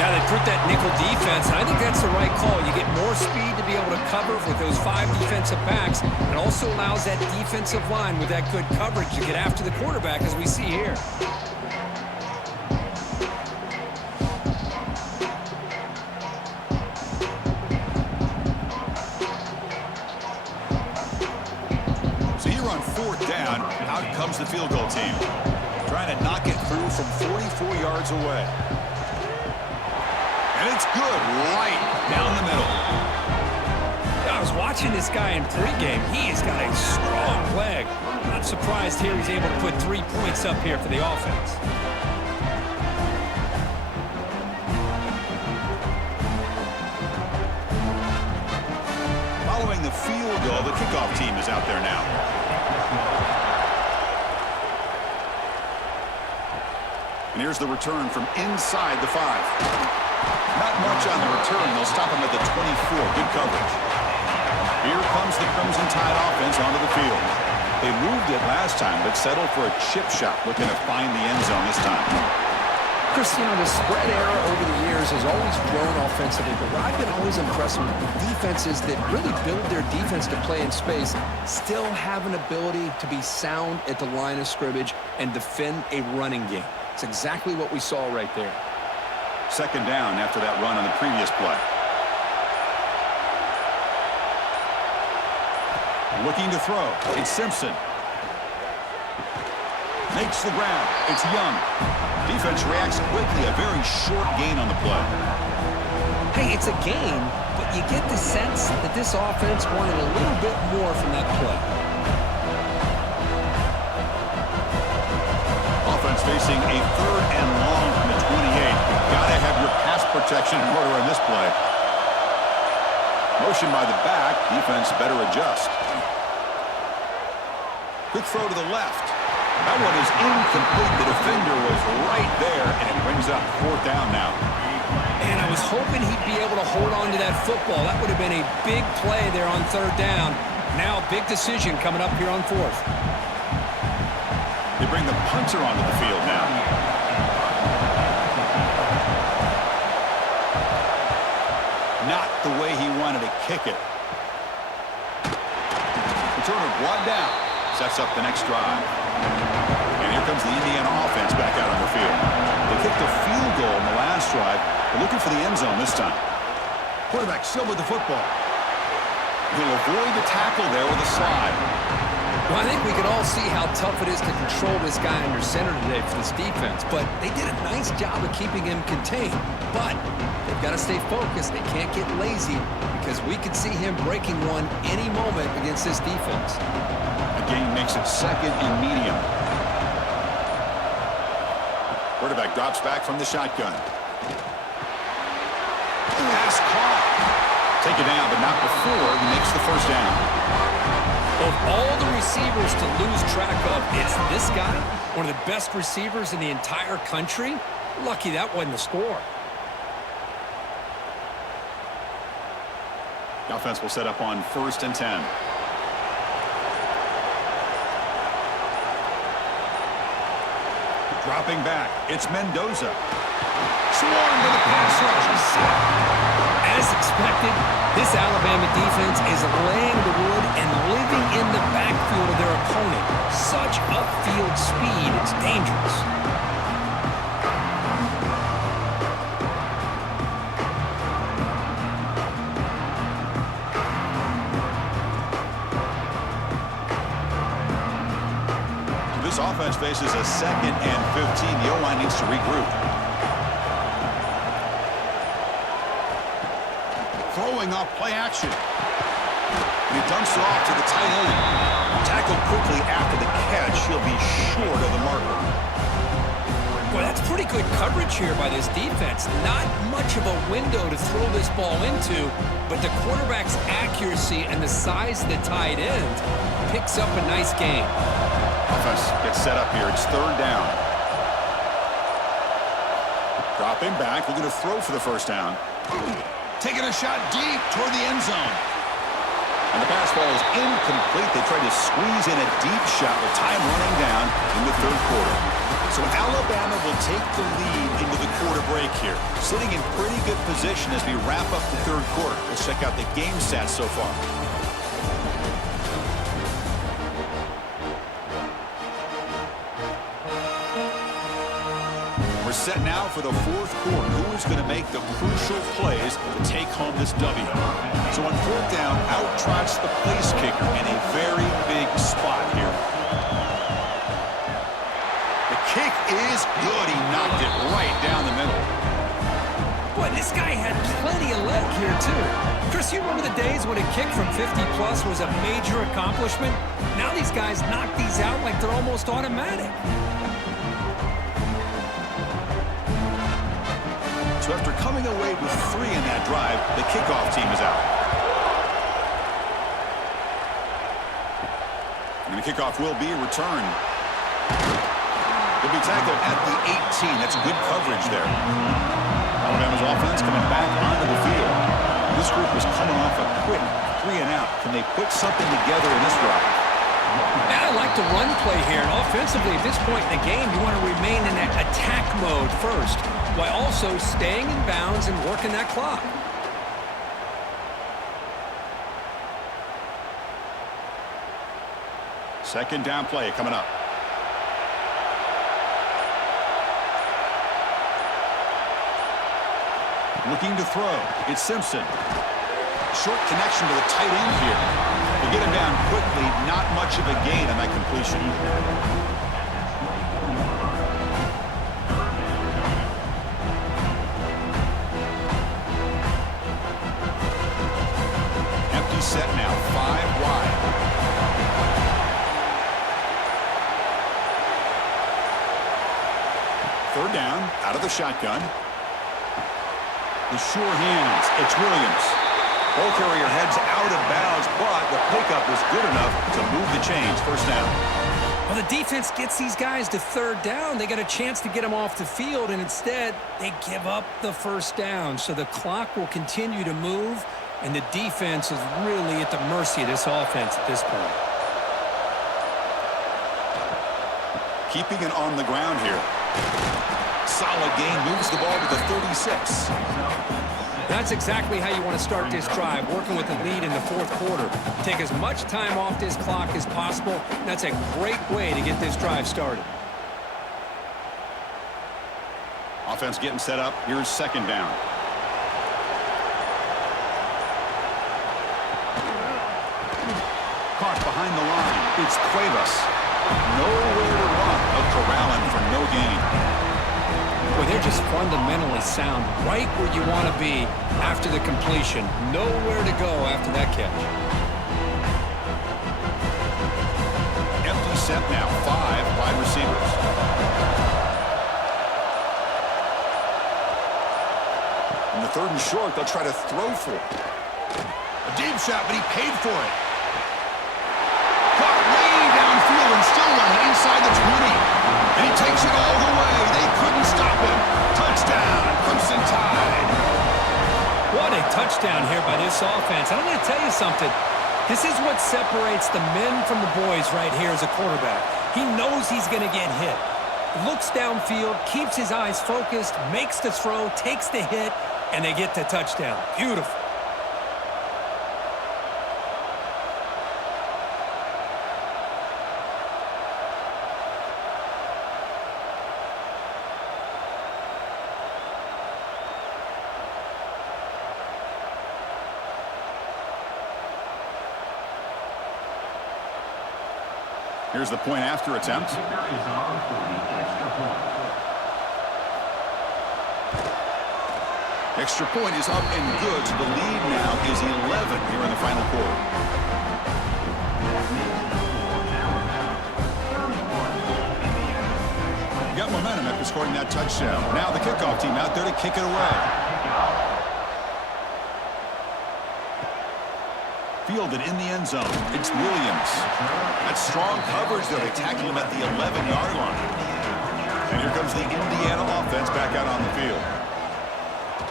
Now they put that nickel defense, and I think that's the right call. You get more speed to be able to cover with those 5 defensive backs. It also allows that defensive line with that good coverage to get after the quarterback, as we see here. So here on fourth down, out comes the field goal team. Trying to knock it through from 44 yards away. And it's good, right down the middle. I was watching this guy in pregame. He has got a strong leg. Not surprised here he's able to put 3 points up here for the offense. Following the field goal, the kickoff team is out there now. And here's the return from inside the 5. Not much on the return. They'll stop him at the 24. Good coverage. Here comes the Crimson Tide offense onto the field. They moved it last time, but settled for a chip shot, looking to find the end zone this time. Cristiano, the spread era over the years has always grown offensively, but what I've been always impressed with defenses that really build their defense to play in space still have an ability to be sound at the line of scrimmage and defend a running game. It's exactly what we saw right there. Second down after that run on the previous play. Looking to throw. It's Simpson. Makes the ground. It's Young. Defense reacts quickly. A very short gain on the play. Hey, it's a gain, but you get the sense that this offense wanted a little bit more from that play. Offense facing a third and long from the 28. You've got to have your pass protection in order on this play. Motion by the back. Defense better adjust. Quick throw to the left. That one is incomplete. The defender was right there, and it brings up fourth down now. And I was hoping he'd be able to hold on to that football. That would have been a big play there on third down. Now, big decision coming up here on fourth. They bring the punter onto the field now. Not the way he wanted to kick it. Returner brought down. Sets up the next drive. And here comes the Indiana offense back out on the field. They kicked a field goal in the last drive. They're looking for the end zone this time. Quarterback still with the football. He'll avoid the tackle there with a slide. Well, I think we can all see how tough it is to control this guy under center today for this defense, but they did a nice job of keeping him contained. But they've got to stay focused. They can't get lazy because we could see him breaking one any moment against this defense. Gain makes it second and medium. Quarterback drops back from the shotgun. Pass caught. Take it down, but not before he makes the first down. Of all the receivers to lose track of, it's this guy, one of the best receivers in the entire country. Lucky that wasn't the score. The offense will set up on 1st and 10. Dropping back, it's Mendoza. Swarmed to the pass rush. As expected, this Alabama defense is laying the wood and living in the backfield of their opponent. Such upfield speed, it's dangerous. This offense faces a 2nd and 15. The O-line needs to regroup. Throwing off play action. He dumps it off to the tight end. Tackled quickly after the catch. He'll be short of the marker. Boy, that's pretty good coverage here by this defense. Not much of a window to throw this ball into, but the quarterback's accuracy and the size of the tight end picks up a nice gain. Offense gets set up here. It's third down. Dropping back. Looking to throw for the first down. Taking a shot deep toward the end zone. And the pass ball is incomplete. They tried to squeeze in a deep shot with time running down in the third quarter. So Alabama will take the lead into the quarter break here. Sitting in pretty good position as we wrap up the third quarter. Let's check out the game stats so far. We're set now for the fourth quarter. Who is going to make the crucial plays to take home this W? So on fourth down, out trots the place kicker in a very big spot here. The kick is good. He knocked it right down the middle. Boy, this guy had plenty of leg here, too. Chris, you remember the days when a kick from 50-plus was a major accomplishment? Now these guys knock these out like they're almost automatic. So after coming away with 3 in that drive, the kickoff team is out. And the kickoff will be returned. He'll be tackled at the 18. That's good coverage there. Alabama's offense coming back onto the field. This group was coming off a quick 3 and out. Can they put something together in this drive? And I like the run play here. And offensively, at this point in the game, you want to remain in that attack mode first, while also staying in bounds and working that clock. Second down play coming up. Looking to throw. It's Simpson. Short connection to the tight end here. They get him down quickly. Not much of a gain on that completion. Empty set now. 5 wide. Third down. Out of the shotgun. The sure hands. It's Williams. Ball carrier heads out of bounds, but the pickup is good enough to move the chains. First down. Well, the defense gets these guys to third down. They got a chance to get them off the field, and instead they give up the first down. So the clock will continue to move, and the defense is really at the mercy of this offense at this point. Keeping it on the ground here. Solid gain, moves the ball to the 36. That's exactly how you want to start this drive, working with the lead in the fourth quarter. Take as much time off this clock as possible. That's a great way to get this drive started. Offense getting set up. Here's second down. Caught behind the line. It's Cuevas. Nowhere to run. Corralling for no gain. Well, they're just fundamentally sound, right where you want to be after the completion. Nowhere to go after that catch. Empty set now. 5 wide receivers. In the third and short, they'll try to throw for it. A deep shot, but he paid for it. Caught way downfield and still running inside the 20. And he takes it all the way. They couldn't stop him. Touchdown, Crimson Tide. What a touchdown here by this offense. And I'm going to tell you something. This is what separates the men from the boys right here as a quarterback. He knows he's going to get hit. Looks downfield, keeps his eyes focused, makes the throw, takes the hit, and they get the touchdown. Beautiful. Here's the point after attempt. Extra point is up and good, so the lead now is 11 here in the final quarter. Got momentum after scoring that touchdown. Now the kickoff team out there to kick it away. Fielded in the end zone. It's Williams. That's strong coverage there. They tackle him at the 11-yard line. And here comes the Indiana offense back out on the field.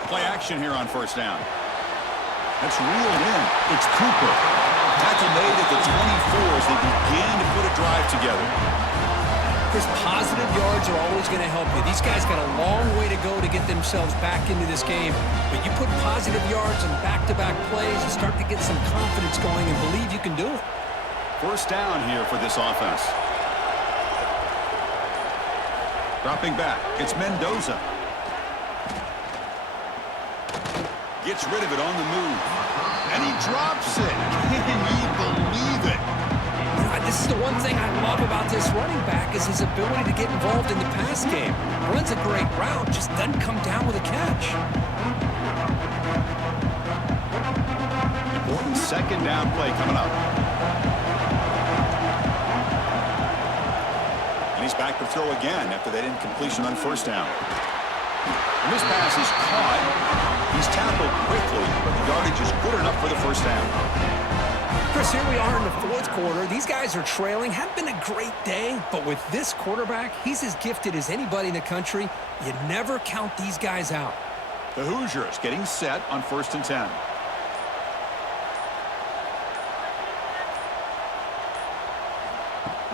Play action here on first down. That's reeled in. It's Cooper. Tackle made at the 24 as they begin to put a drive together. Chris, positive yards are always going to help you. These guys got a long way to go to get themselves back into this game. But you put positive yards in back-to-back plays, you start to get some confidence going and believe you can do it. First down here for this offense. Dropping back. It's Mendoza. Gets rid of it on the move. And he drops it. Can you believe it? This is the one thing I love about this running back is his ability to get involved in the pass game. Runs a great route, just doesn't come down with a catch. Important second down play coming up. And he's back to throw again after that incompletion on first down. And this pass is caught. He's tackled quickly, but the yardage is good enough for the first down. Chris, here we are in the fourth quarter. These guys are trailing. Hadn't been a great day, but with this quarterback, he's as gifted as anybody in the country. You never count these guys out. The Hoosiers getting set on 1st and 10.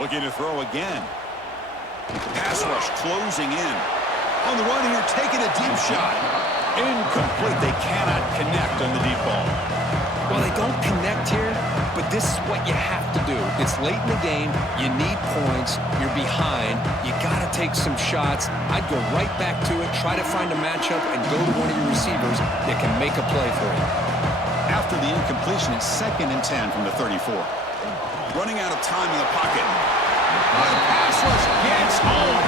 Looking to throw again. Pass rush closing in. On the run here, taking a deep shot. Incomplete. They cannot connect on the deep ball. Well, they don't connect here. but this is what you have to do. It's late in the game. You need points. You're behind. You got to take some shots. I'd go right back to it, try to find a matchup, and go to one of your receivers that can make a play for you. After the incompletion, it's 2nd and 10 from the 34. Running out of time in the pocket. On a pass rush, gets home.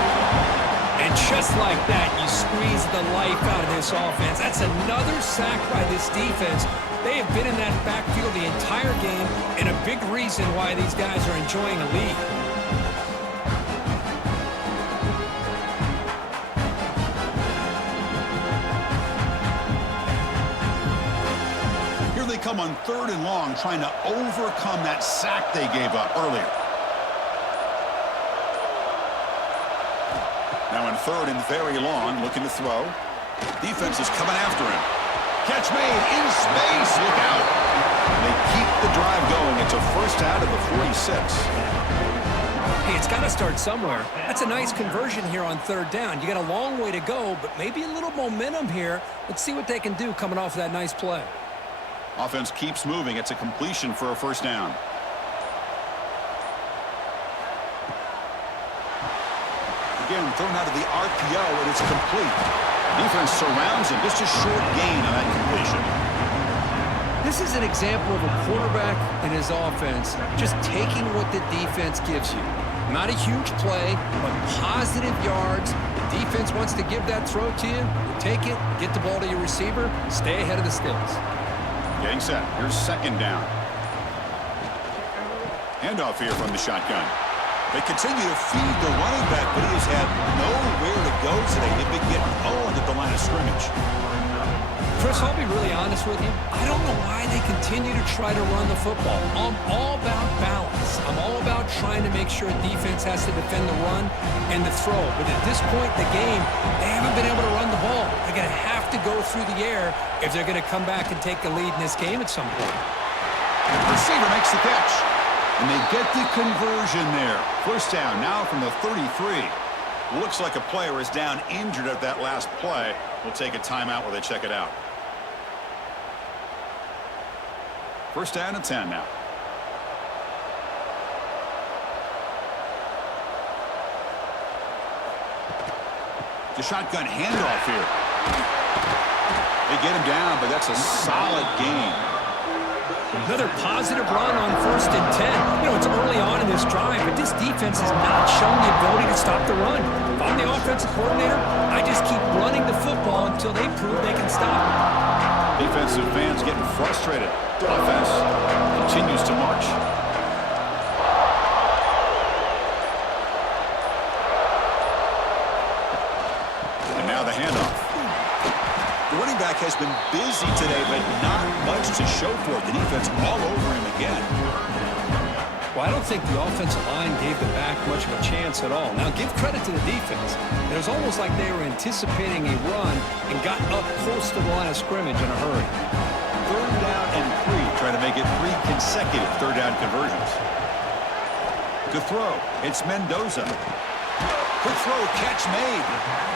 And just like that, you squeeze the life out of this offense. That's another sack by this defense. They have been in that backfield the entire game, and a big reason why these guys are enjoying a lead. Here they come on 3rd and long, trying to overcome that sack they gave up earlier. Now in 3rd and very long, looking to throw. Defense is coming after him. Catch made in space. Look out. They keep the drive going. It's a first out of the 46. Hey, it's got to start somewhere. That's a nice conversion here on 3rd down. You got a long way to go, but maybe a little momentum here. Let's see what they can do coming off that nice play. Offense keeps moving. It's a completion for a first down. Again, thrown out of the RPO, and it's complete. Defense surrounds him. Just a short gain on that completion. This is an example of a quarterback and his offense just taking what the defense gives you. Not a huge play, but positive yards. The defense wants to give that throw to you. You take it, get the ball to your receiver, stay ahead of the sticks. Getting set. Here's 2nd down. Handoff here from the shotgun. They continue to feed the running back, but he has had nowhere to go today. They've been getting owned at the line of scrimmage. Chris, I'll be really honest with you. I don't know why they continue to try to run the football. I'm all about balance. I'm all about trying to make sure defense has to defend the run and the throw. But at this point in the game, they haven't been able to run the ball. They're going to have to go through the air if they're going to come back and take the lead in this game at some point. Receiver makes the catch. And they get the conversion there. First down now from the 33. Looks like a player is down injured at that last play. We'll take a timeout while they check it out. First down and 10 now. The shotgun handoff here. They get him down, but that's a solid gain. Another positive run on 1st and 10. You know, it's early on in this drive, but this defense has not shown the ability to stop the run. If I'm the offensive coordinator, I just keep running the football until they prove they can stop it. Defensive fans getting frustrated. Offense continues to march. And now the handoff. The running back has been busy today, but not much to show for it. The defense all over him again. Well, I don't think the offensive line gave the back much of a chance at all. Now, give credit to the defense. It was almost like they were anticipating a run and got up close to the line of scrimmage in a hurry. 3rd down and 3, trying to make it 3 consecutive 3rd down conversions. To throw, it's Mendoza. Quick throw, catch made.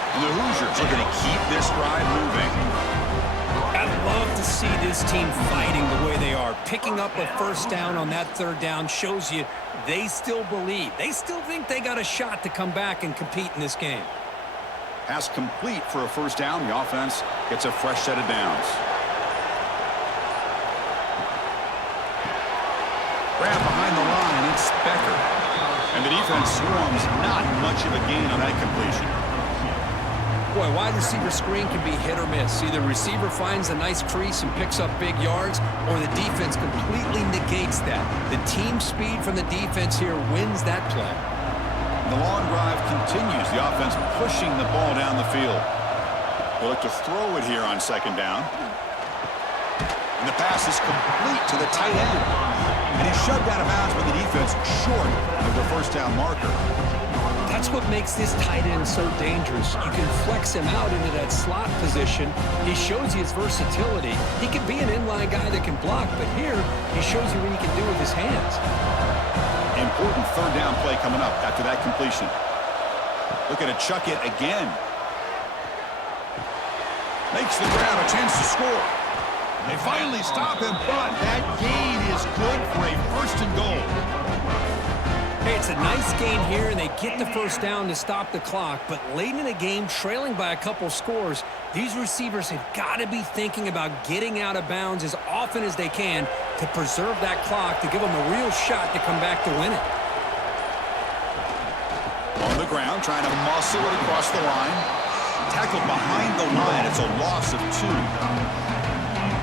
And the Hoosiers are going to keep this drive moving. I'd love to see this team fighting the way they are. Picking up a first down on that 3rd down shows you they still believe. They still think they got a shot to come back and compete in this game. Pass complete for a first down. The offense gets a fresh set of downs. Grab behind the line, it's Becker. And the defense swarms, not much of a gain on that completion. Boy, wide receiver screen can be hit or miss. Either receiver finds a nice crease and picks up big yards, or the defense completely negates that. The team speed from the defense here wins that play. The long drive continues. The offense pushing the ball down the field. They'll look to throw it here on 2nd down. And the pass is complete to the tight end. And he's shoved out of bounds with the defense short of the first down marker. That's what makes this tight end so dangerous. You can flex him out into that slot position. He shows you his versatility. He can be an inline guy that can block, but here he shows you what he can do with his hands. Important 3rd down play coming up after that completion. Looking to chuck it again. Makes the grab, a chance to score. They finally stop him, but that gain is good for a first and goal. Hey, it's a nice gain here, and they get the first down to stop the clock. But late in the game, trailing by a couple scores, these receivers have got to be thinking about getting out of bounds as often as they can to preserve that clock, to give them a real shot to come back to win it. On the ground, trying to muscle it across the line. Tackled behind the line. It's a loss of 2.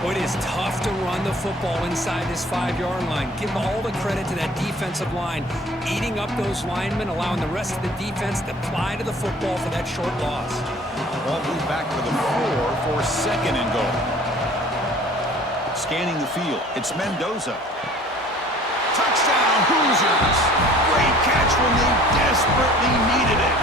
Oh, it is tough to run the football inside this 5-yard line. Give all the credit to that defensive line, eating up those linemen, allowing the rest of the defense to fly to the football for that short loss. Ball moved back to the 4 for second and goal. Scanning the field, it's Mendoza. Touchdown, Hoosiers! Great catch when they desperately needed it.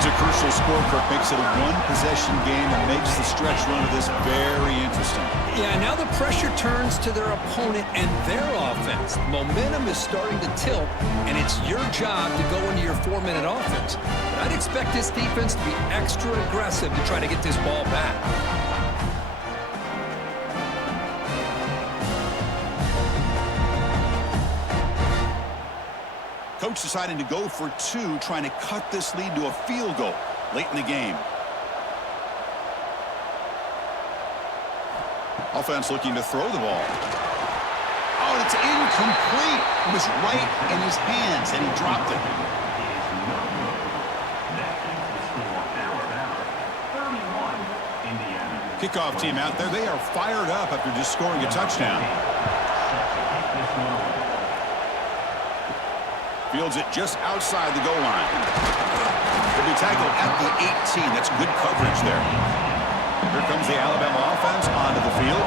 That's a crucial score. Kirk makes it a one-possession game and makes the stretch run of this very interesting. Yeah, now the pressure turns to their opponent and their offense. Momentum is starting to tilt, and it's your job to go into your 4-minute offense. But I'd expect this defense to be extra aggressive to try to get this ball back. Coach deciding to go for 2, trying to cut this lead to a field goal late in the game. Offense looking to throw the ball. Oh, it's incomplete. It was right in his hands, and he dropped it. Kickoff team out there. They are fired up after just scoring a touchdown. Fields it just outside the goal line. He'll be tackled at the 18. That's good coverage there. Here comes the Alabama offense onto the field.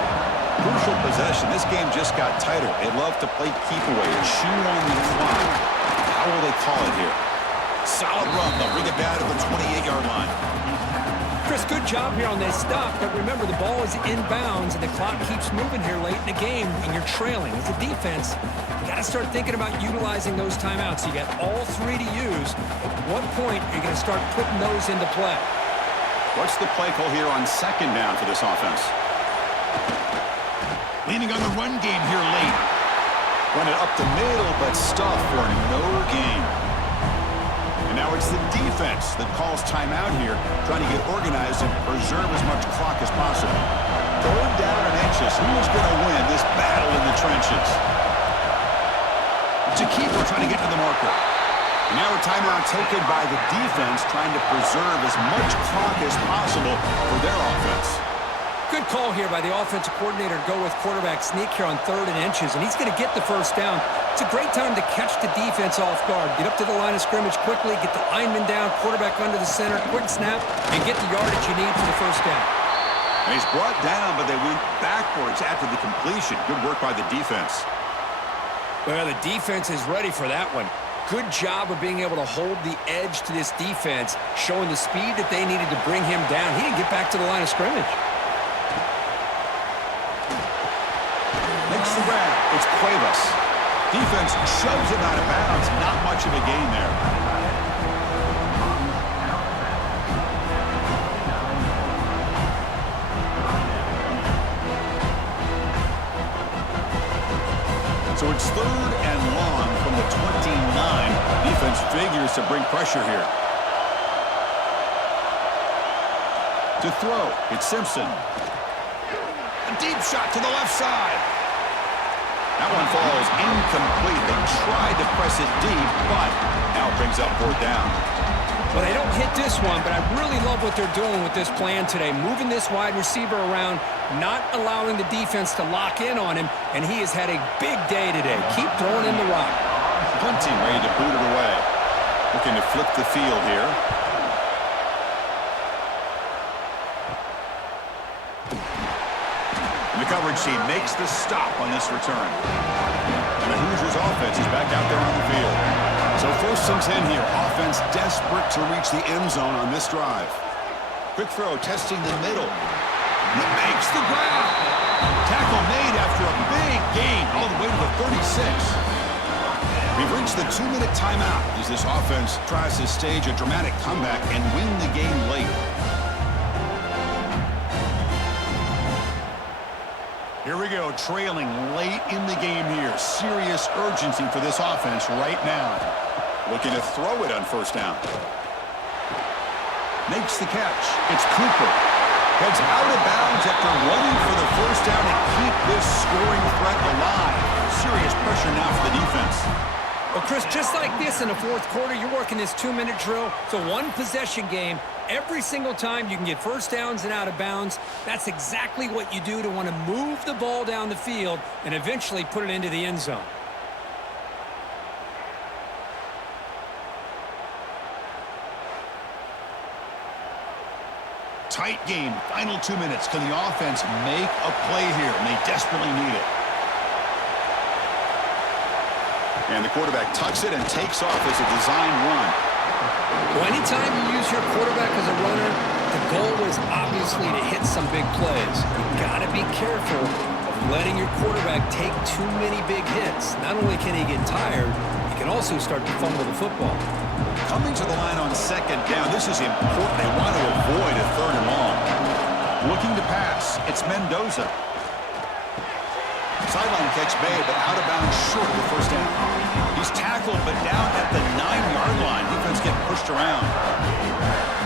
Crucial possession. This game just got tighter. They love to play keep away and chew on the clock. How will they call it here? Solid run. They'll bring it back to the 28-yard line. Chris, good job here on this stop, but remember, the ball is inbounds, and the clock keeps moving here late in the game, and you're trailing. As a defense, you got to start thinking about utilizing those timeouts. You got all 3 to use. At what point are you going to start putting those into play? What's the play call here on second down for this offense? Leaning on the run game here late. Run it up the middle, but stuff for no gain. And now it's the defense that calls timeout here, trying to get organized and preserve as much clock as possible. 3rd down and inches. Who's going to win this battle in the trenches? It's a keeper trying to get to the marker. And now a timeout taken by the defense, trying to preserve as much clock as possible for their offense. Good call here by the offensive coordinator to go with quarterback sneak here on 3rd and inches, and he's going to get the first down. It's a great time to catch the defense off guard. Get up to the line of scrimmage quickly, get the lineman down, quarterback under the center, quick snap, and get the yardage you need for the first down. And he's brought down, but they went backwards after the completion. Good work by the defense. Well, the defense is ready for that one. Good job of being able to hold the edge to this defense, showing the speed that they needed to bring him down. He didn't get back to the line of scrimmage. Makes the grab. It's Cuevas. Defense shoves him out of bounds. Not much of a gain there. So it's 3rd and long from the 29. Defense figures to bring pressure here. To throw, it's Simpson. A deep shot to the left side. That one falls incomplete. They tried to press it deep, but now it brings up 4th down. Well, they don't hit this one, but I really love what they're doing with this plan today. Moving this wide receiver around, not allowing the defense to lock in on him, and he has had a big day today. Keep throwing in the rock. Punting, ready to boot it away. Looking to flip the field here. And the coverage team makes the stop on this return. And the Hoosiers offense is back out there on the field. So 1st and 10 here. Offense desperate to reach the end zone on this drive. Quick throw, testing the middle. And it makes the grab. Tackle made after a big gain all the way to the 36. We've reached the 2-minute timeout as this offense tries to stage a dramatic comeback and win the game late. Here we go, trailing late in the game here. Serious urgency for this offense right now. Looking to throw it on first down. Makes the catch. It's Cooper. Heads out of bounds after running for the first down and keep this scoring threat alive. Serious pressure now for the defense. Well, Chris, just like this in the fourth quarter, you're working this 2-minute drill. It's a one-possession game. Every single time you can get first downs and out of bounds, that's exactly what you do to want to move the ball down the field and eventually put it into the end zone. Tight game, final 2 minutes. Can the offense make a play here? And they desperately need it. And the quarterback tucks it and takes off as a design run. Well, anytime you use your quarterback as a runner, the goal is obviously to hit some big plays. You've got to be careful of letting your quarterback take too many big hits. Not only can he get tired, he can also start to fumble the football. Coming to the line on second down, this is important. They want to avoid a third and long. Looking to pass, it's Mendoza. Sideline catch made, but out of bounds short of the first down. He's tackled, but down at the 9-yard line. Defense getting pushed around.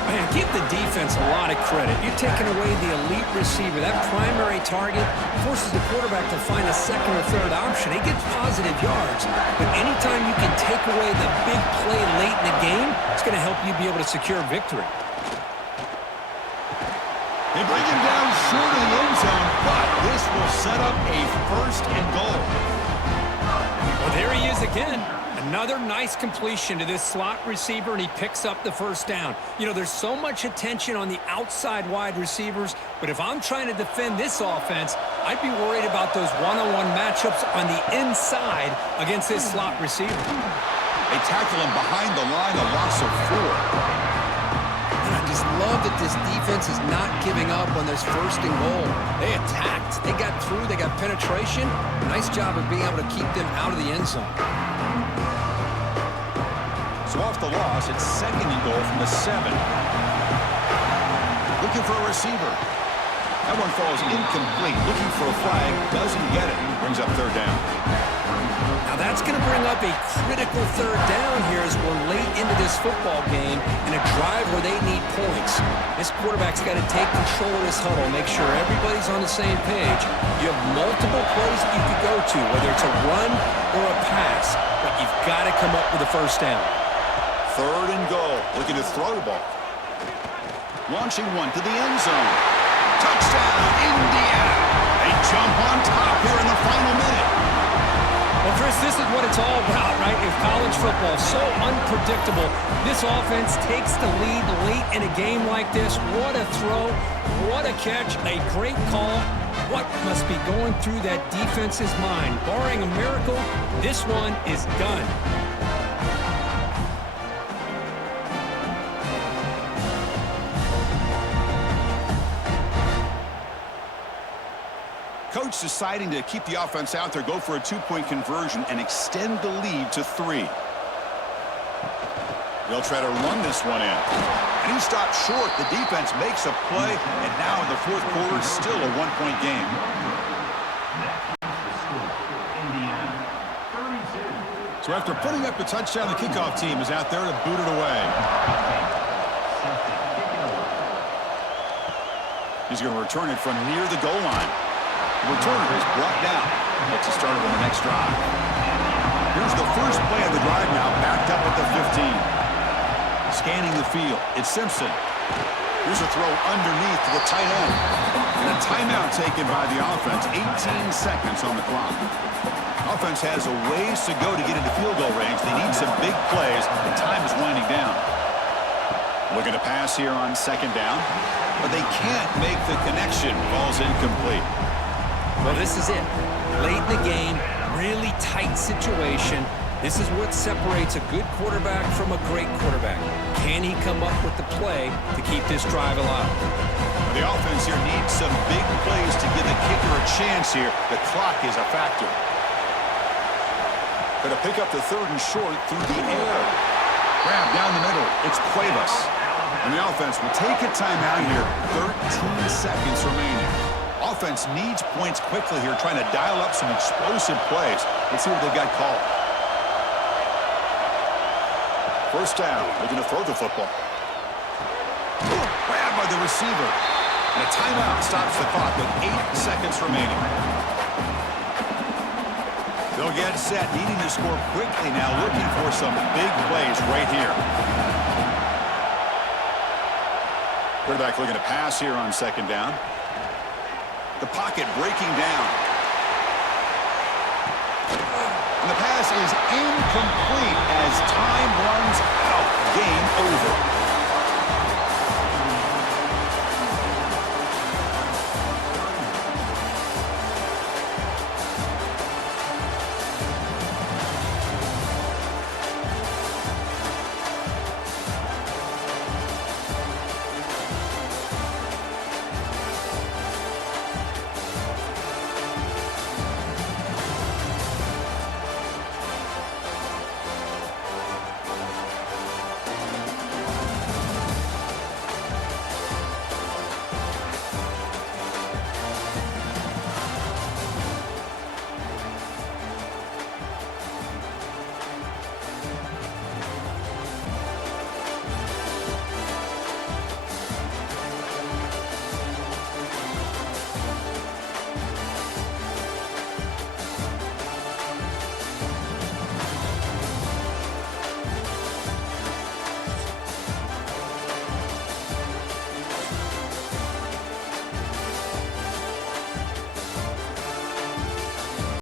Man, give the defense a lot of credit. You're taking away the elite receiver. That primary target forces the quarterback to find a second or third option. He gets positive yards, but anytime you can take away the big play late in the game, it's going to help you be able to secure victory. They bring him down short of the end zone, but this will set up a first and goal. Well, there he is again. Another nice completion to this slot receiver, and he picks up the first down. You know, there's so much attention on the outside wide receivers, but if I'm trying to defend this offense, I'd be worried about those one-on-one matchups on the inside against this slot receiver. They tackle him behind the line, a loss of 4. And I just love that this defense is not giving up on this first and goal. They attacked. They got through. They got penetration. Nice job of being able to keep them out of the end zone. So off the loss, it's second and goal from the 7. Looking for a receiver. That one falls incomplete. Looking for a flag. Doesn't get it. Brings up third down. Now that's going to bring up a critical third down here as we're late into this football game in a drive where they need points. This quarterback's got to take control of this huddle, make sure everybody's on the same page. You have multiple plays that you could go to, whether it's a run or a pass, but you've got to come up with a first down. Third and goal. Looking to throw the ball. Launching one to the end zone. Touchdown, Indiana. They jump on top here in the final minute. Well, Chris, this is what it's all about, right? If college football is so unpredictable, this offense takes the lead late in a game like this. What a throw, what a catch, a great call. What must be going through that defense's mind? Barring a miracle, this one is done. Coach deciding to keep the offense out there, go for a 2-point conversion, and extend the lead to 3. They'll try to run this one in. And he stopped short. The defense makes a play, and now in the fourth quarter, still a 1-point game. So after putting up the touchdown, the kickoff team is out there to boot it away. He's going to return it from near the goal line. The returner is brought down. Gets us started on the next drive. Here's the first play of the drive now, backed up at the 15. Scanning the field, it's Simpson. Here's a throw underneath to the tight end. And a timeout taken by the offense. 18 seconds on the clock. Offense has a ways to go to get into field goal range. They need some big plays. The time is winding down. Looking to pass here on second down. But they can't make the connection. Ball's incomplete. Well, this is it. Late in the game, really tight situation. This is what separates a good quarterback from a great quarterback. Can he come up with the play to keep this drive alive? The offense here needs some big plays to give the kicker a chance here. The clock is a factor. Going to pick up the third and short through the air. Grab down the middle. It's Cuevas. And the offense will take a timeout here. 13 seconds remaining. Offense needs points quickly here, trying to dial up some explosive plays. Let's see what they've got called. First down, looking to throw the football. Grabbed by the receiver. And a timeout stops the clock with 8 seconds remaining. They'll get set, needing to score quickly now, looking for some big plays right here. Quarterback looking to pass here on second down. The pocket breaking down. And the pass is incomplete as time runs out. Game over.